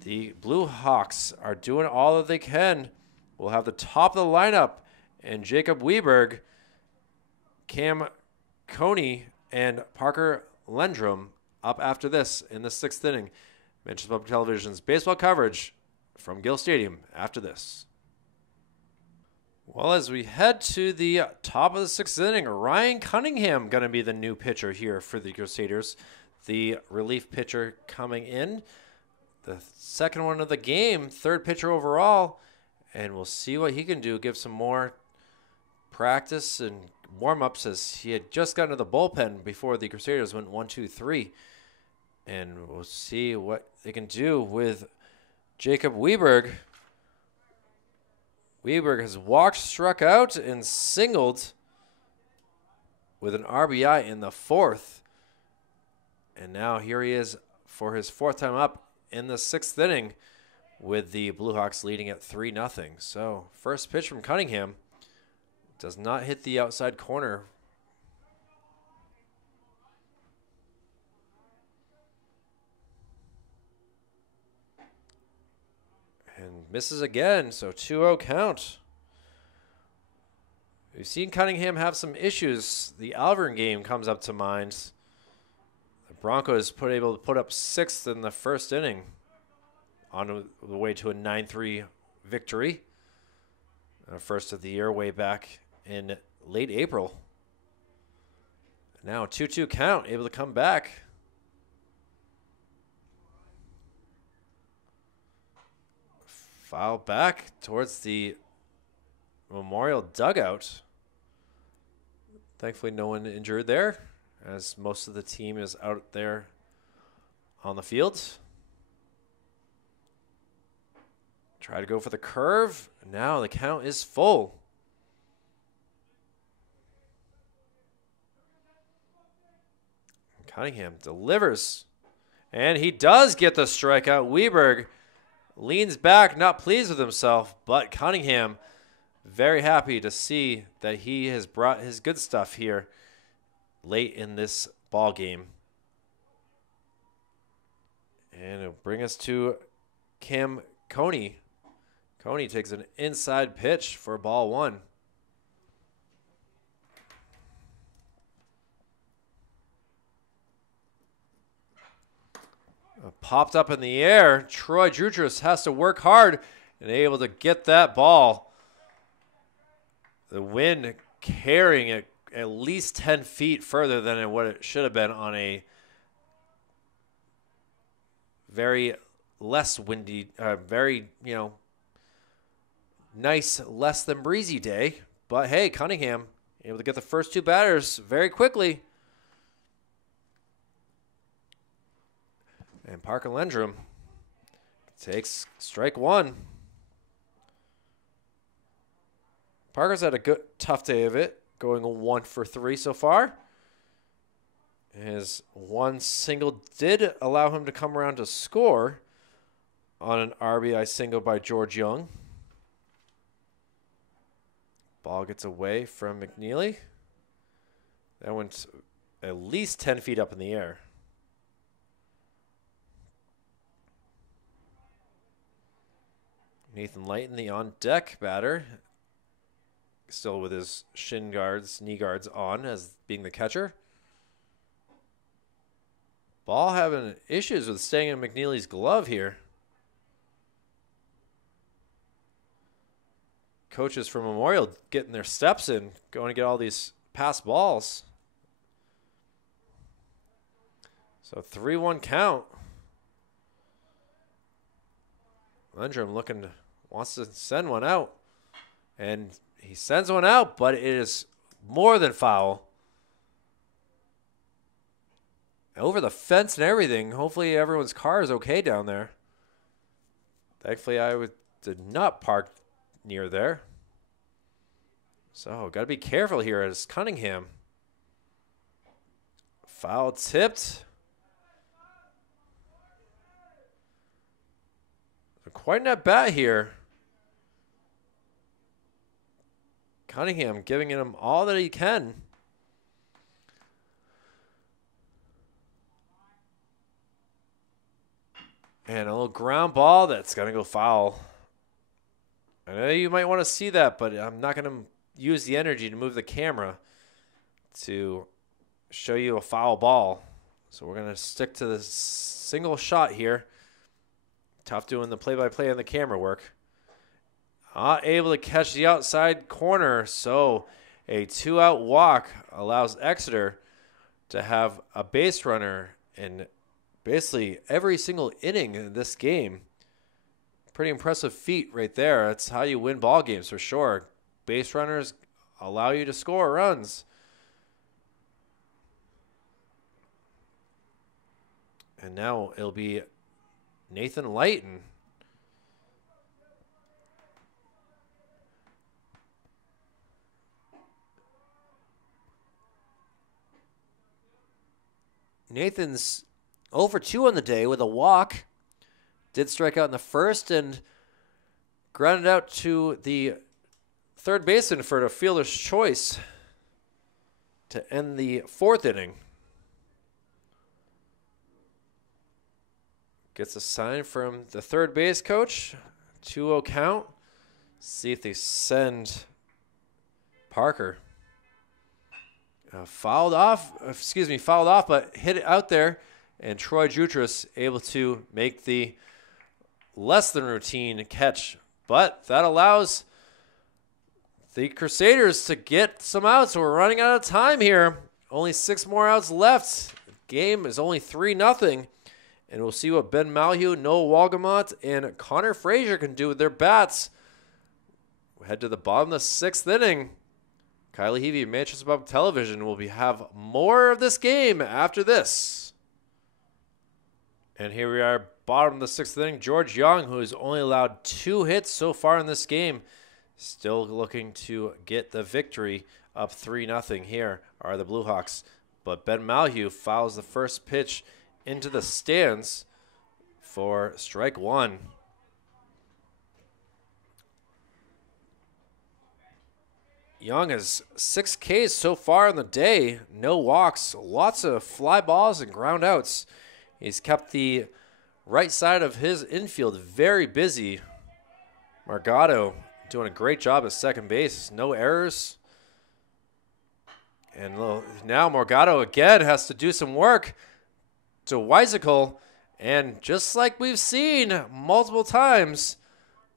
the Blue Hawks are doing all that they can. We'll have the top of the lineup, and Jacob Weberg, Cam Coney, and Parker Lendrum up after this in the sixth inning. Manchester Public Television's baseball coverage from Gill Stadium after this. Well, as we head to the top of the sixth inning, Ryan Cunningham going to be the new pitcher here for the Crusaders. The relief pitcher coming in. The second one of the game, third pitcher overall. And we'll see what he can do. Give some more practice and warm-ups, as he had just gotten to the bullpen before the Crusaders went 1-2-3. And we'll see what they can do with Jacob Weberg. Weberg has walked, struck out, and singled with an RBI in the fourth. And now here he is for his fourth time up in the sixth inning, with the Blue Hawks leading at 3-0. So first pitch from Cunningham does not hit the outside corner. And misses again, so 2-0 count. We've seen Cunningham have some issues. The Alvern game comes up to mind. The Broncos able to put up sixth in the first inning on the way to a 9-3 victory. First of the year way back in late April. Now 2-2 count, able to come back. Foul back towards the Memorial dugout. Thankfully, no one injured there, as most of the team is out there on the field. Try to go for the curve. Now the count is full. Cunningham delivers. And he does get the strikeout. Weberg leans back, not pleased with himself, but Cunningham very happy to see that he has brought his good stuff here late in this ball game. And it'll bring us to Cam Coney. Coney takes an inside pitch for ball one. Popped up in the air. Troy Jutras has to work hard and able to get that ball. The wind carrying it at least 10 feet further than what it should have been on a very less windy, very, nice, less than breezy day. But hey, Cunningham able to get the first two batters very quickly. And Parker Lendrum takes strike one. Parker's had a good, tough day of it, going 1 for 3 so far. His one single did allow him to come around to score on an RBI single by George Young. Ball gets away from McNeely. That went at least 10 feet up in the air. Nathan Lighton, the on-deck batter, still with his knee guards on as being the catcher. Ball having issues with staying in McNeely's glove here. Coaches from Memorial getting their steps in, going to get all these pass balls. So 3-1 count. Lendrum wants to send one out. And he sends one out, but it is more than foul. Over the fence and everything. Hopefully everyone's car is okay down there. Thankfully, did not park near there. So, got to be careful here as Cunningham. Foul tipped. Quite an at-bat here. Cunningham giving him all that he can. And a little ground ball that's going to go foul. I know you might want to see that, but I'm not going to use the energy to move the camera to show you a foul ball. So we're going to stick to the single shot here. Tough doing the play-by-play on the camera work. Not able to catch the outside corner, so a 2-out walk allows Exeter to have a base runner in basically every single inning in this game. Pretty impressive feat right there. That's how you win ball games for sure. Base runners allow you to score runs. And now it'll be Nathan Lighton. Nathan's 0 for 2 on the day with a walk. Did strike out in the first and grounded out to the third baseman for a fielder's choice to end the fourth inning. Gets a sign from the third base coach. 2-0 count. See if they send Parker. Fouled off, but hit it out there. And Troy Jutras able to make the less than routine catch. But that allows the Crusaders to get some outs. So we're running out of time here. Only 6 more outs left. The game is only 3-0. And we'll see what Ben Malhue, Noah Walgamont, and Connor Frazier can do with their bats. We'll head to the bottom of the 6th inning. Kylie Heavey, Manchester Public Television, will have more of this game after this. And here we are, bottom of the 6th inning. George Young, who has only allowed 2 hits so far in this game, still looking to get the victory. Up 3-0 here are the Blue Hawks. But Ben Malhue fouls the first pitch into the stands for strike one. Young has 6 Ks so far in the day. No walks, lots of fly balls and ground outs. He's kept the right side of his infield very busy. Morgado doing a great job at second base. No errors. And now Morgado again has to do some work to Weisicle. And just like we've seen multiple times,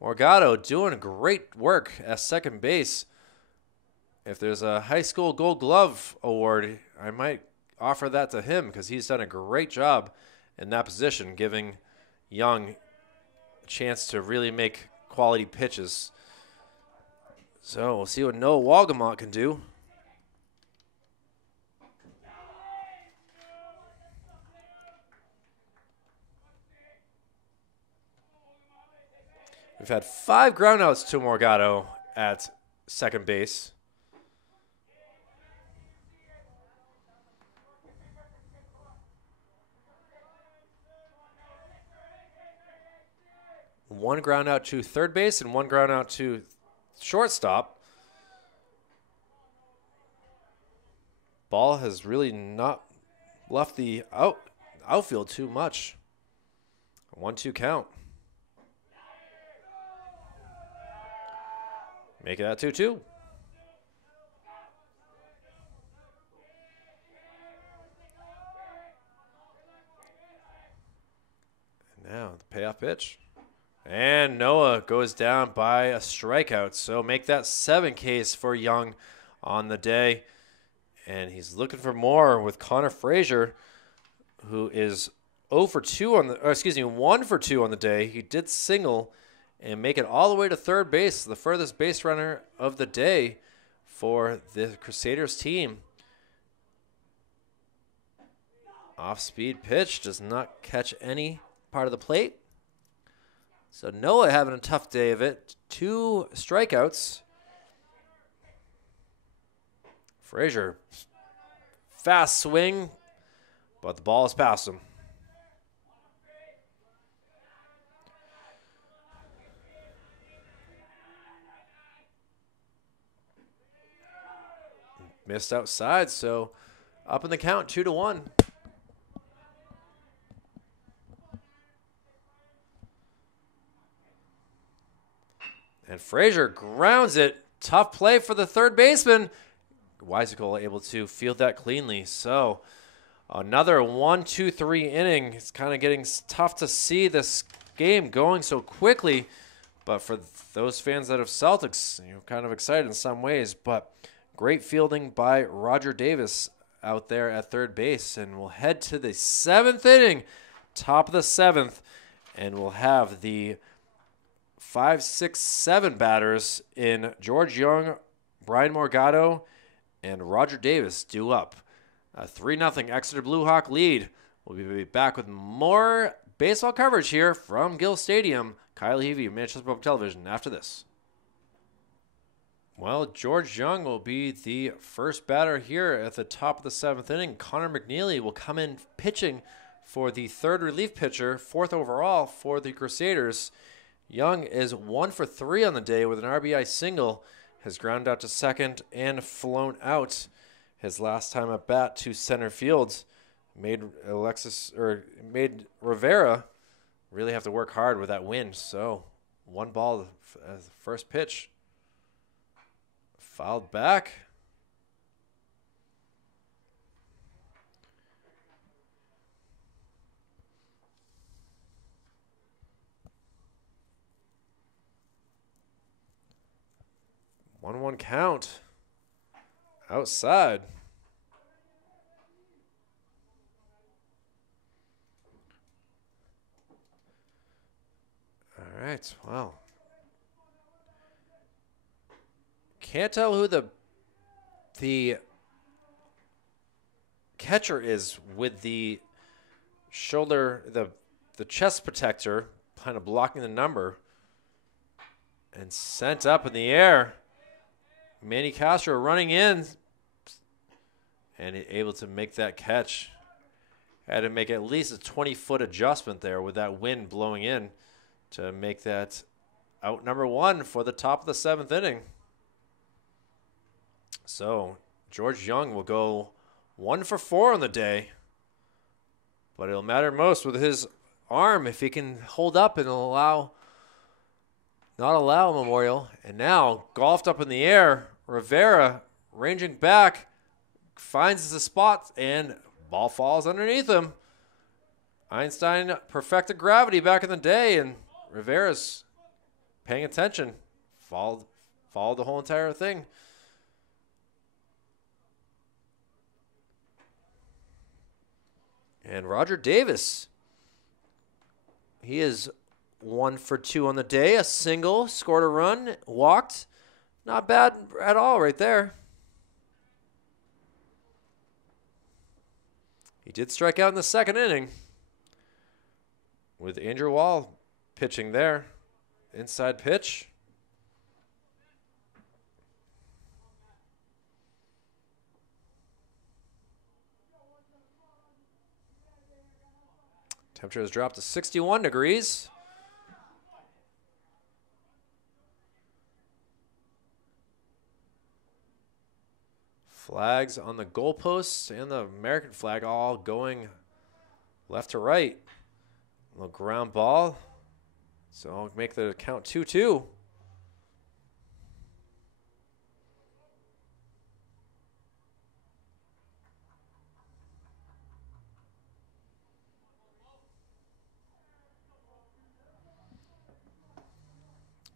Morgado doing great work at second base. If there's a high school gold glove award, I might offer that to him because he's done a great job in that position, giving Young a chance to really make quality pitches. So we'll see what Noah Walgamont can do. We've had 5 groundouts to Morgado at second base. One ground out to third base and 1 ground out to shortstop. Ball has really not left the outfield too much. 1-2 count. Make it at 2-2. And now the payoff pitch. And Noah goes down by a strikeout. So make that 7 Ks for Young on the day. And he's looking for more with Connor Frazier, who is 1 for 2 on the day. He did single and make it all the way to third base, the furthest base runner of the day for the Crusaders team. Off-speed pitch does not catch any part of the plate. So Noah having a tough day of it. 2 strikeouts. Frazier, fast swing, but the ball is past him. Missed outside, so up in the count, 2-1. And Frazier grounds it. Tough play for the third baseman. Weisicle able to field that cleanly. So another 1-2-3 inning. It's kind of getting tough to see this game going so quickly. But for those fans that have Celtics, kind of excited in some ways. But great fielding by Roger Davis out there at third base. And we'll head to the 7th inning, top of the 7th. And we'll have the 5, 6, 7 batters in George Young, Brian Morgado, and Roger Davis due up. A 3-0 Exeter Blue Hawk lead. We'll be back with more baseball coverage here from Gill Stadium. Kyle Heavey, Manchester Public Television, after this. Well, George Young will be the first batter here at the top of the 7th inning. Connor McNeely will come in pitching for the third relief pitcher, 4th overall for the Crusaders. Young is 1 for 3 on the day with an RBI single. Has ground out to second and flown out his last time at bat to center field. Made Rivera really have to work hard with that win. So 1 ball as the first pitch. Fouled back. One count. Outside. All right. Well, can't tell who the catcher is with the shoulder, the chest protector, kind of blocking the number, and sent up in the air. Manny Castro running in and able to make that catch. Had to make at least a 20-foot adjustment there with that wind blowing in to make that out number 1 for the top of the 7th inning. So George Young will go 1 for 4 on the day. But it'll matter most with his arm if he can hold up and not allow Memorial. And now, golfed up in the air, Rivera ranging back, finds the spot, and ball falls underneath him. Einstein perfected gravity back in the day, and Rivera's paying attention. Followed the whole entire thing. And Roger Davis, he is 1 for 2 on the day. A single, scored a run, walked. Not bad at all right there. He did strike out in the second inning with Andrew Wall pitching there. Inside pitch. Temperature has dropped to 61 degrees. Flags on the goalposts and the American flag all going left to right. A little ground ball. So I'll make the count 2-2.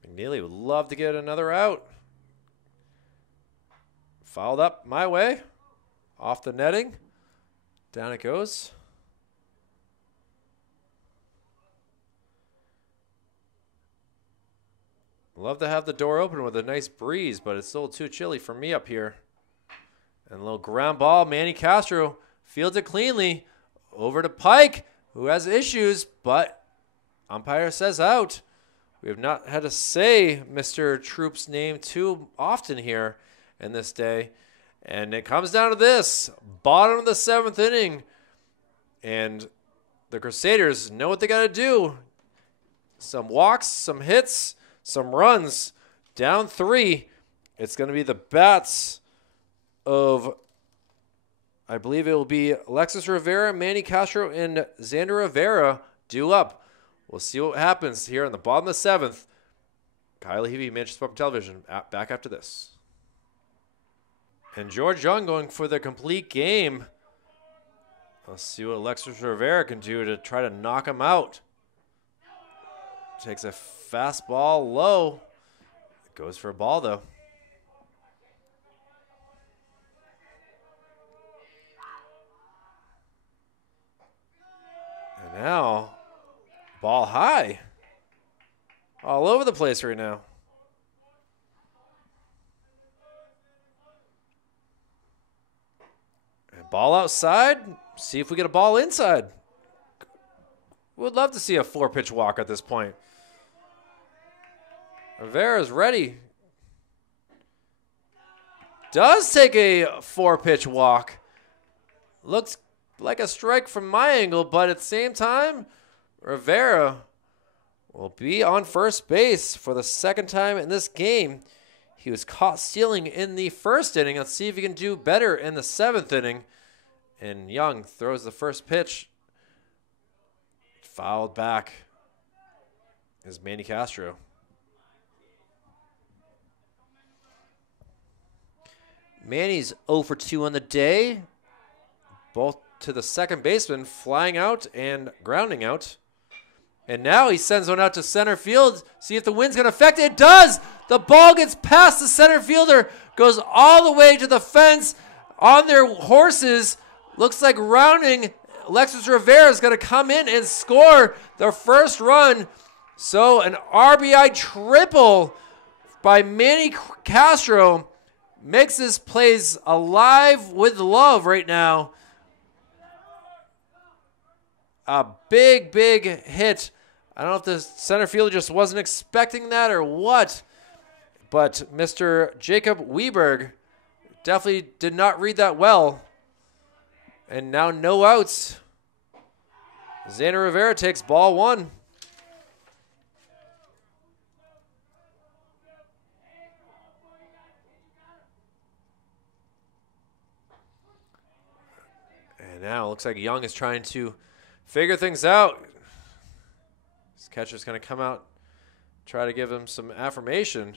McNeely would love to get another out. Fouled up my way. Off the netting. Down it goes. Love to have the door open with a nice breeze, but it's still too chilly for me up here. And a little ground ball. Manny Castro fields it cleanly. Over to Pike, who has issues, but umpire says out. We have not had to say Mr. Troop's name too often here in this day. And it comes down to this. Bottom of the 7th inning. And the Crusaders know what they got to do. Some walks, some hits, some runs. Down 3. It's going to be the bats of, I believe it will be Alexis Rivera, Manny Castro, and Xander Rivera due up. We'll see what happens here on the bottom of the 7th. Kyle Levy, Manchester Public Television, back after this. And George Young going for the complete game. Let's see what Alexis Rivera can do to try to knock him out. Takes a fastball low. Goes for a ball, though. And now, ball high. All over the place right now. And ball outside. See if we get a ball inside. Would love to see a 4-pitch walk at this point. Rivera's ready. Does take a 4-pitch walk. Looks like a strike from my angle, but at the same time, Rivera will be on first base for the second time in this game. He was caught stealing in the first inning. Let's see if he can do better in the 7th inning. And Young throws the first pitch. Fouled back is Manny Castro. Manny's 0 for 2 on the day. Both to the second baseman, flying out and grounding out. And now he sends one out to center field. See if the wind's going to affect it. It does! The ball gets past the center fielder, goes all the way to the fence on their horses. Looks like rounding. Alexis Rivera is going to come in and score their first run. So an RBI triple by Manny Castro makes this place alive with love right now. A big, big hit. I don't know if the center fielder just wasn't expecting that or what, but Mr. Jacob Weberg definitely did not read that well. And now no outs. Xander Rivera takes ball 1. And now it looks like Young is trying to figure things out. This catcher's going to come out, try to give him some affirmation.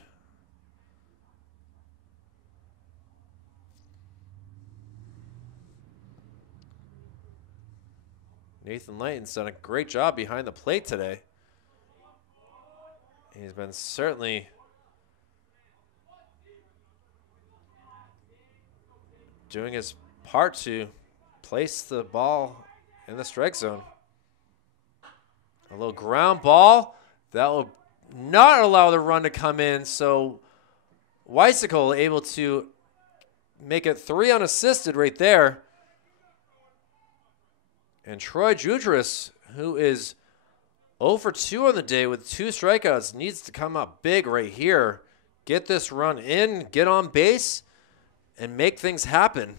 Nathan Layton's done a great job behind the plate today. He's been certainly doing his part to place the ball in the strike zone. A little ground ball. That will not allow the run to come in. So Weisicle able to make it 3 unassisted right there. And Troy Jutras, who is 0 for 2 on the day with 2 strikeouts, needs to come up big right here. Get this run in, get on base, and make things happen.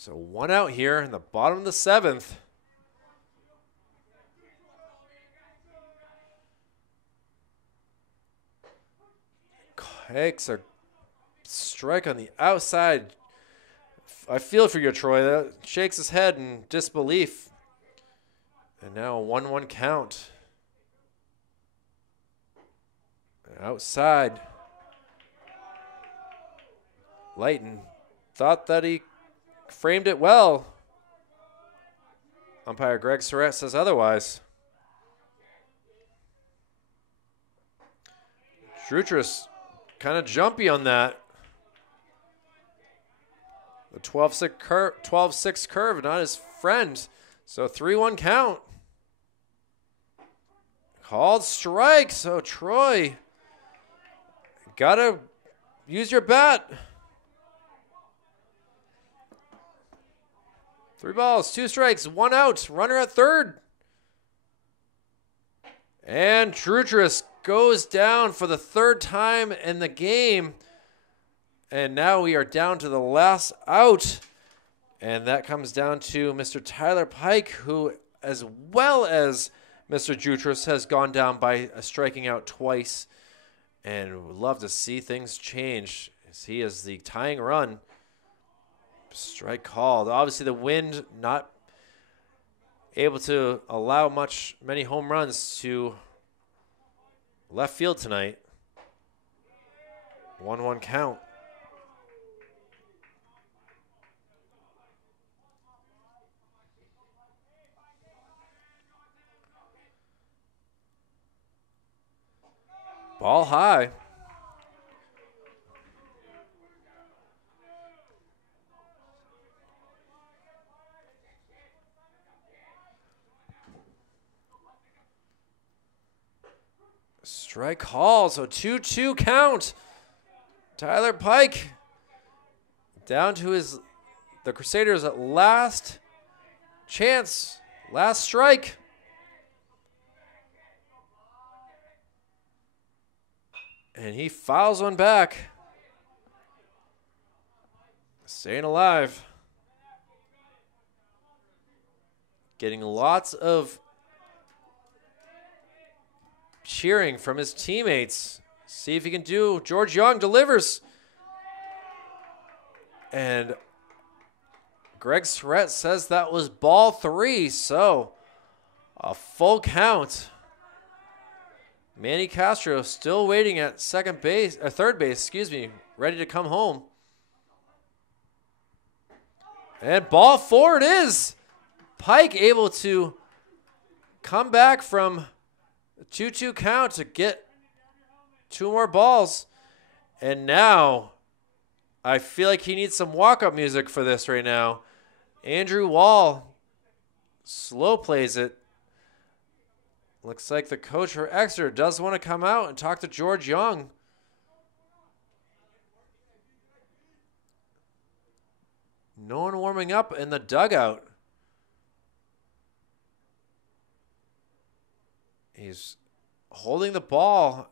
So 1 out here in the bottom of the 7th. Takes a strike on the outside. I feel for you, Troy. That shakes his head in disbelief. And now a 1-1 count. Outside. Layton thought that he framed it well. Umpire Greg Surratt says otherwise. Jutras kind of jumpy on that. The 12-6 curve, not his friend. So 3-1 count. Called strike. So Troy, gotta use your bat. 3 balls, 2 strikes, 1 out. Runner at third. And Jutras goes down for the 3rd time in the game. And now we are down to the last out. And that comes down to Mr. Tyler Pike, who, as well as Mr. Jutras, has gone down by striking out twice. And would love to see things change, as he is the tying run. Strike called. Obviously, the wind not able to allow many home runs to left field tonight. 1-1 count. Ball high. Strike call, so 2-2 count. Tyler Pike down to the Crusaders' last chance, last strike. And he fouls one back. Staying alive. Getting lots of cheering from his teammates. See if he can do. George Young delivers. And Greg Surratt says that was ball 3. So a full count. Manny Castro still waiting at third base, ready to come home. And ball 4 it is. Pike able to come back from a 2-2 count to get 2 more balls. And now I feel like he needs some walk-up music for this right now. Andrew Wall slow plays it. Looks like the coach for Exeter does want to come out and talk to George Young. No one warming up in the dugout. He's holding the ball.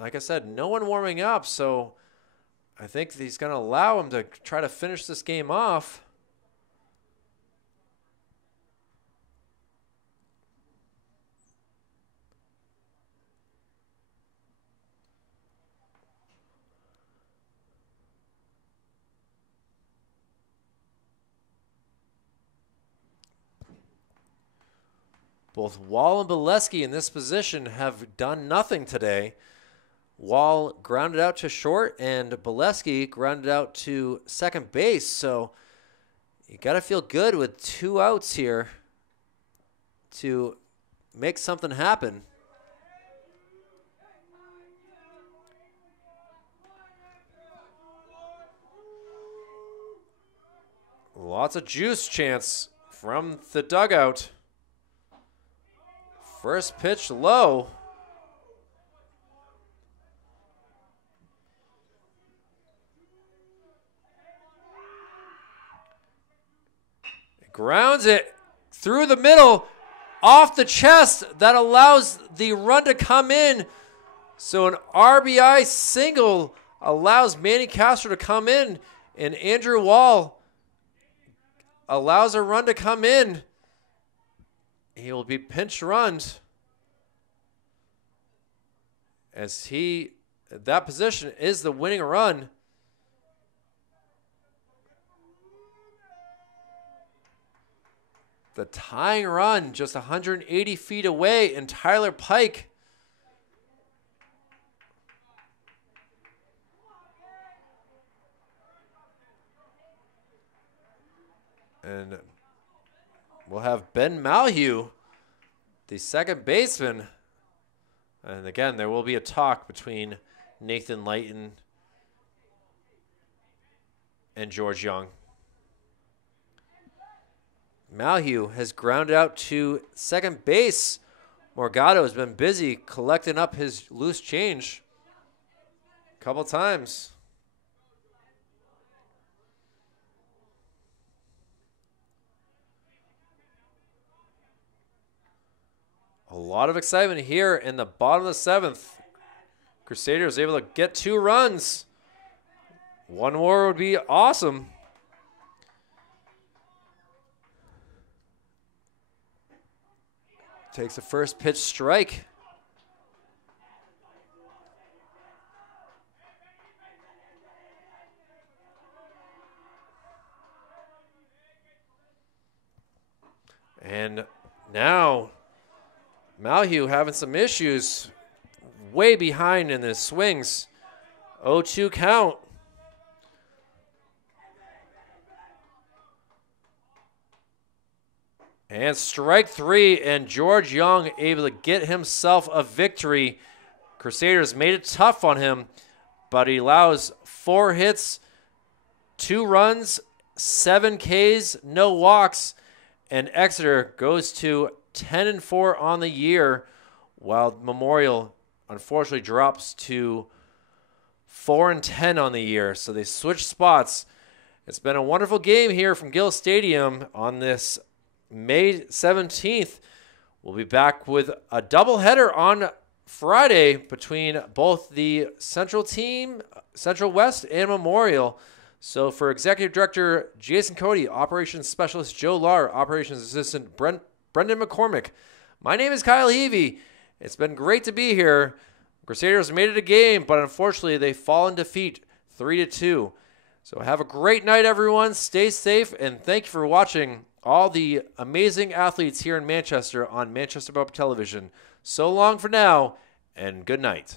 Like I said, no one warming up, so I think he's going to allow him to try to finish this game off. Both Wall and Bolesky in this position have done nothing today. Wall grounded out to short, and Bolesky grounded out to second base. So you got to feel good with 2 outs here to make something happen. Lots of juice chants from the dugout. First pitch low. Grounds it through the middle, off the chest. That allows the run to come in. So an RBI single allows Manny Castro to come in, and Andrew Wall allows a run to come in. He will be pinch runned as that position is the winning run. The tying run just 180 feet away, and Tyler Pike and we'll have Ben Malhue, the second baseman. And again, there will be a talk between Nathan Lighton and George Young. Malhue has grounded out to second base. Morgado has been busy collecting up his loose change a couple times. A lot of excitement here in the bottom of the 7th. Crusaders able to get 2 runs. 1 more would be awesome. Takes the first pitch strike. And now Malhue having some issues, way behind in the swings. 0-2 count. And strike 3, and George Young able to get himself a victory. Crusaders made it tough on him, but he allows 4 hits, 2 runs, 7 Ks, no walks, and Exeter goes to 10-4 on the year, while Memorial unfortunately drops to 4-10 on the year. So they switch spots. It's been a wonderful game here from Gill Stadium on this May 17th. We'll be back with a doubleheader on Friday between both the Central team, Central West, and Memorial. So for Executive Director Jason Cody, Operations Specialist Joe Lahr, Operations Assistant Brendan McCormick, my name is Kyle Heavey. It's been great to be here. Crusaders made it a game, but unfortunately they fall in defeat 3-2. So have a great night, everyone. Stay safe, and thank you for watching all the amazing athletes here in Manchester on Manchester Public Television. So long for now, and good night.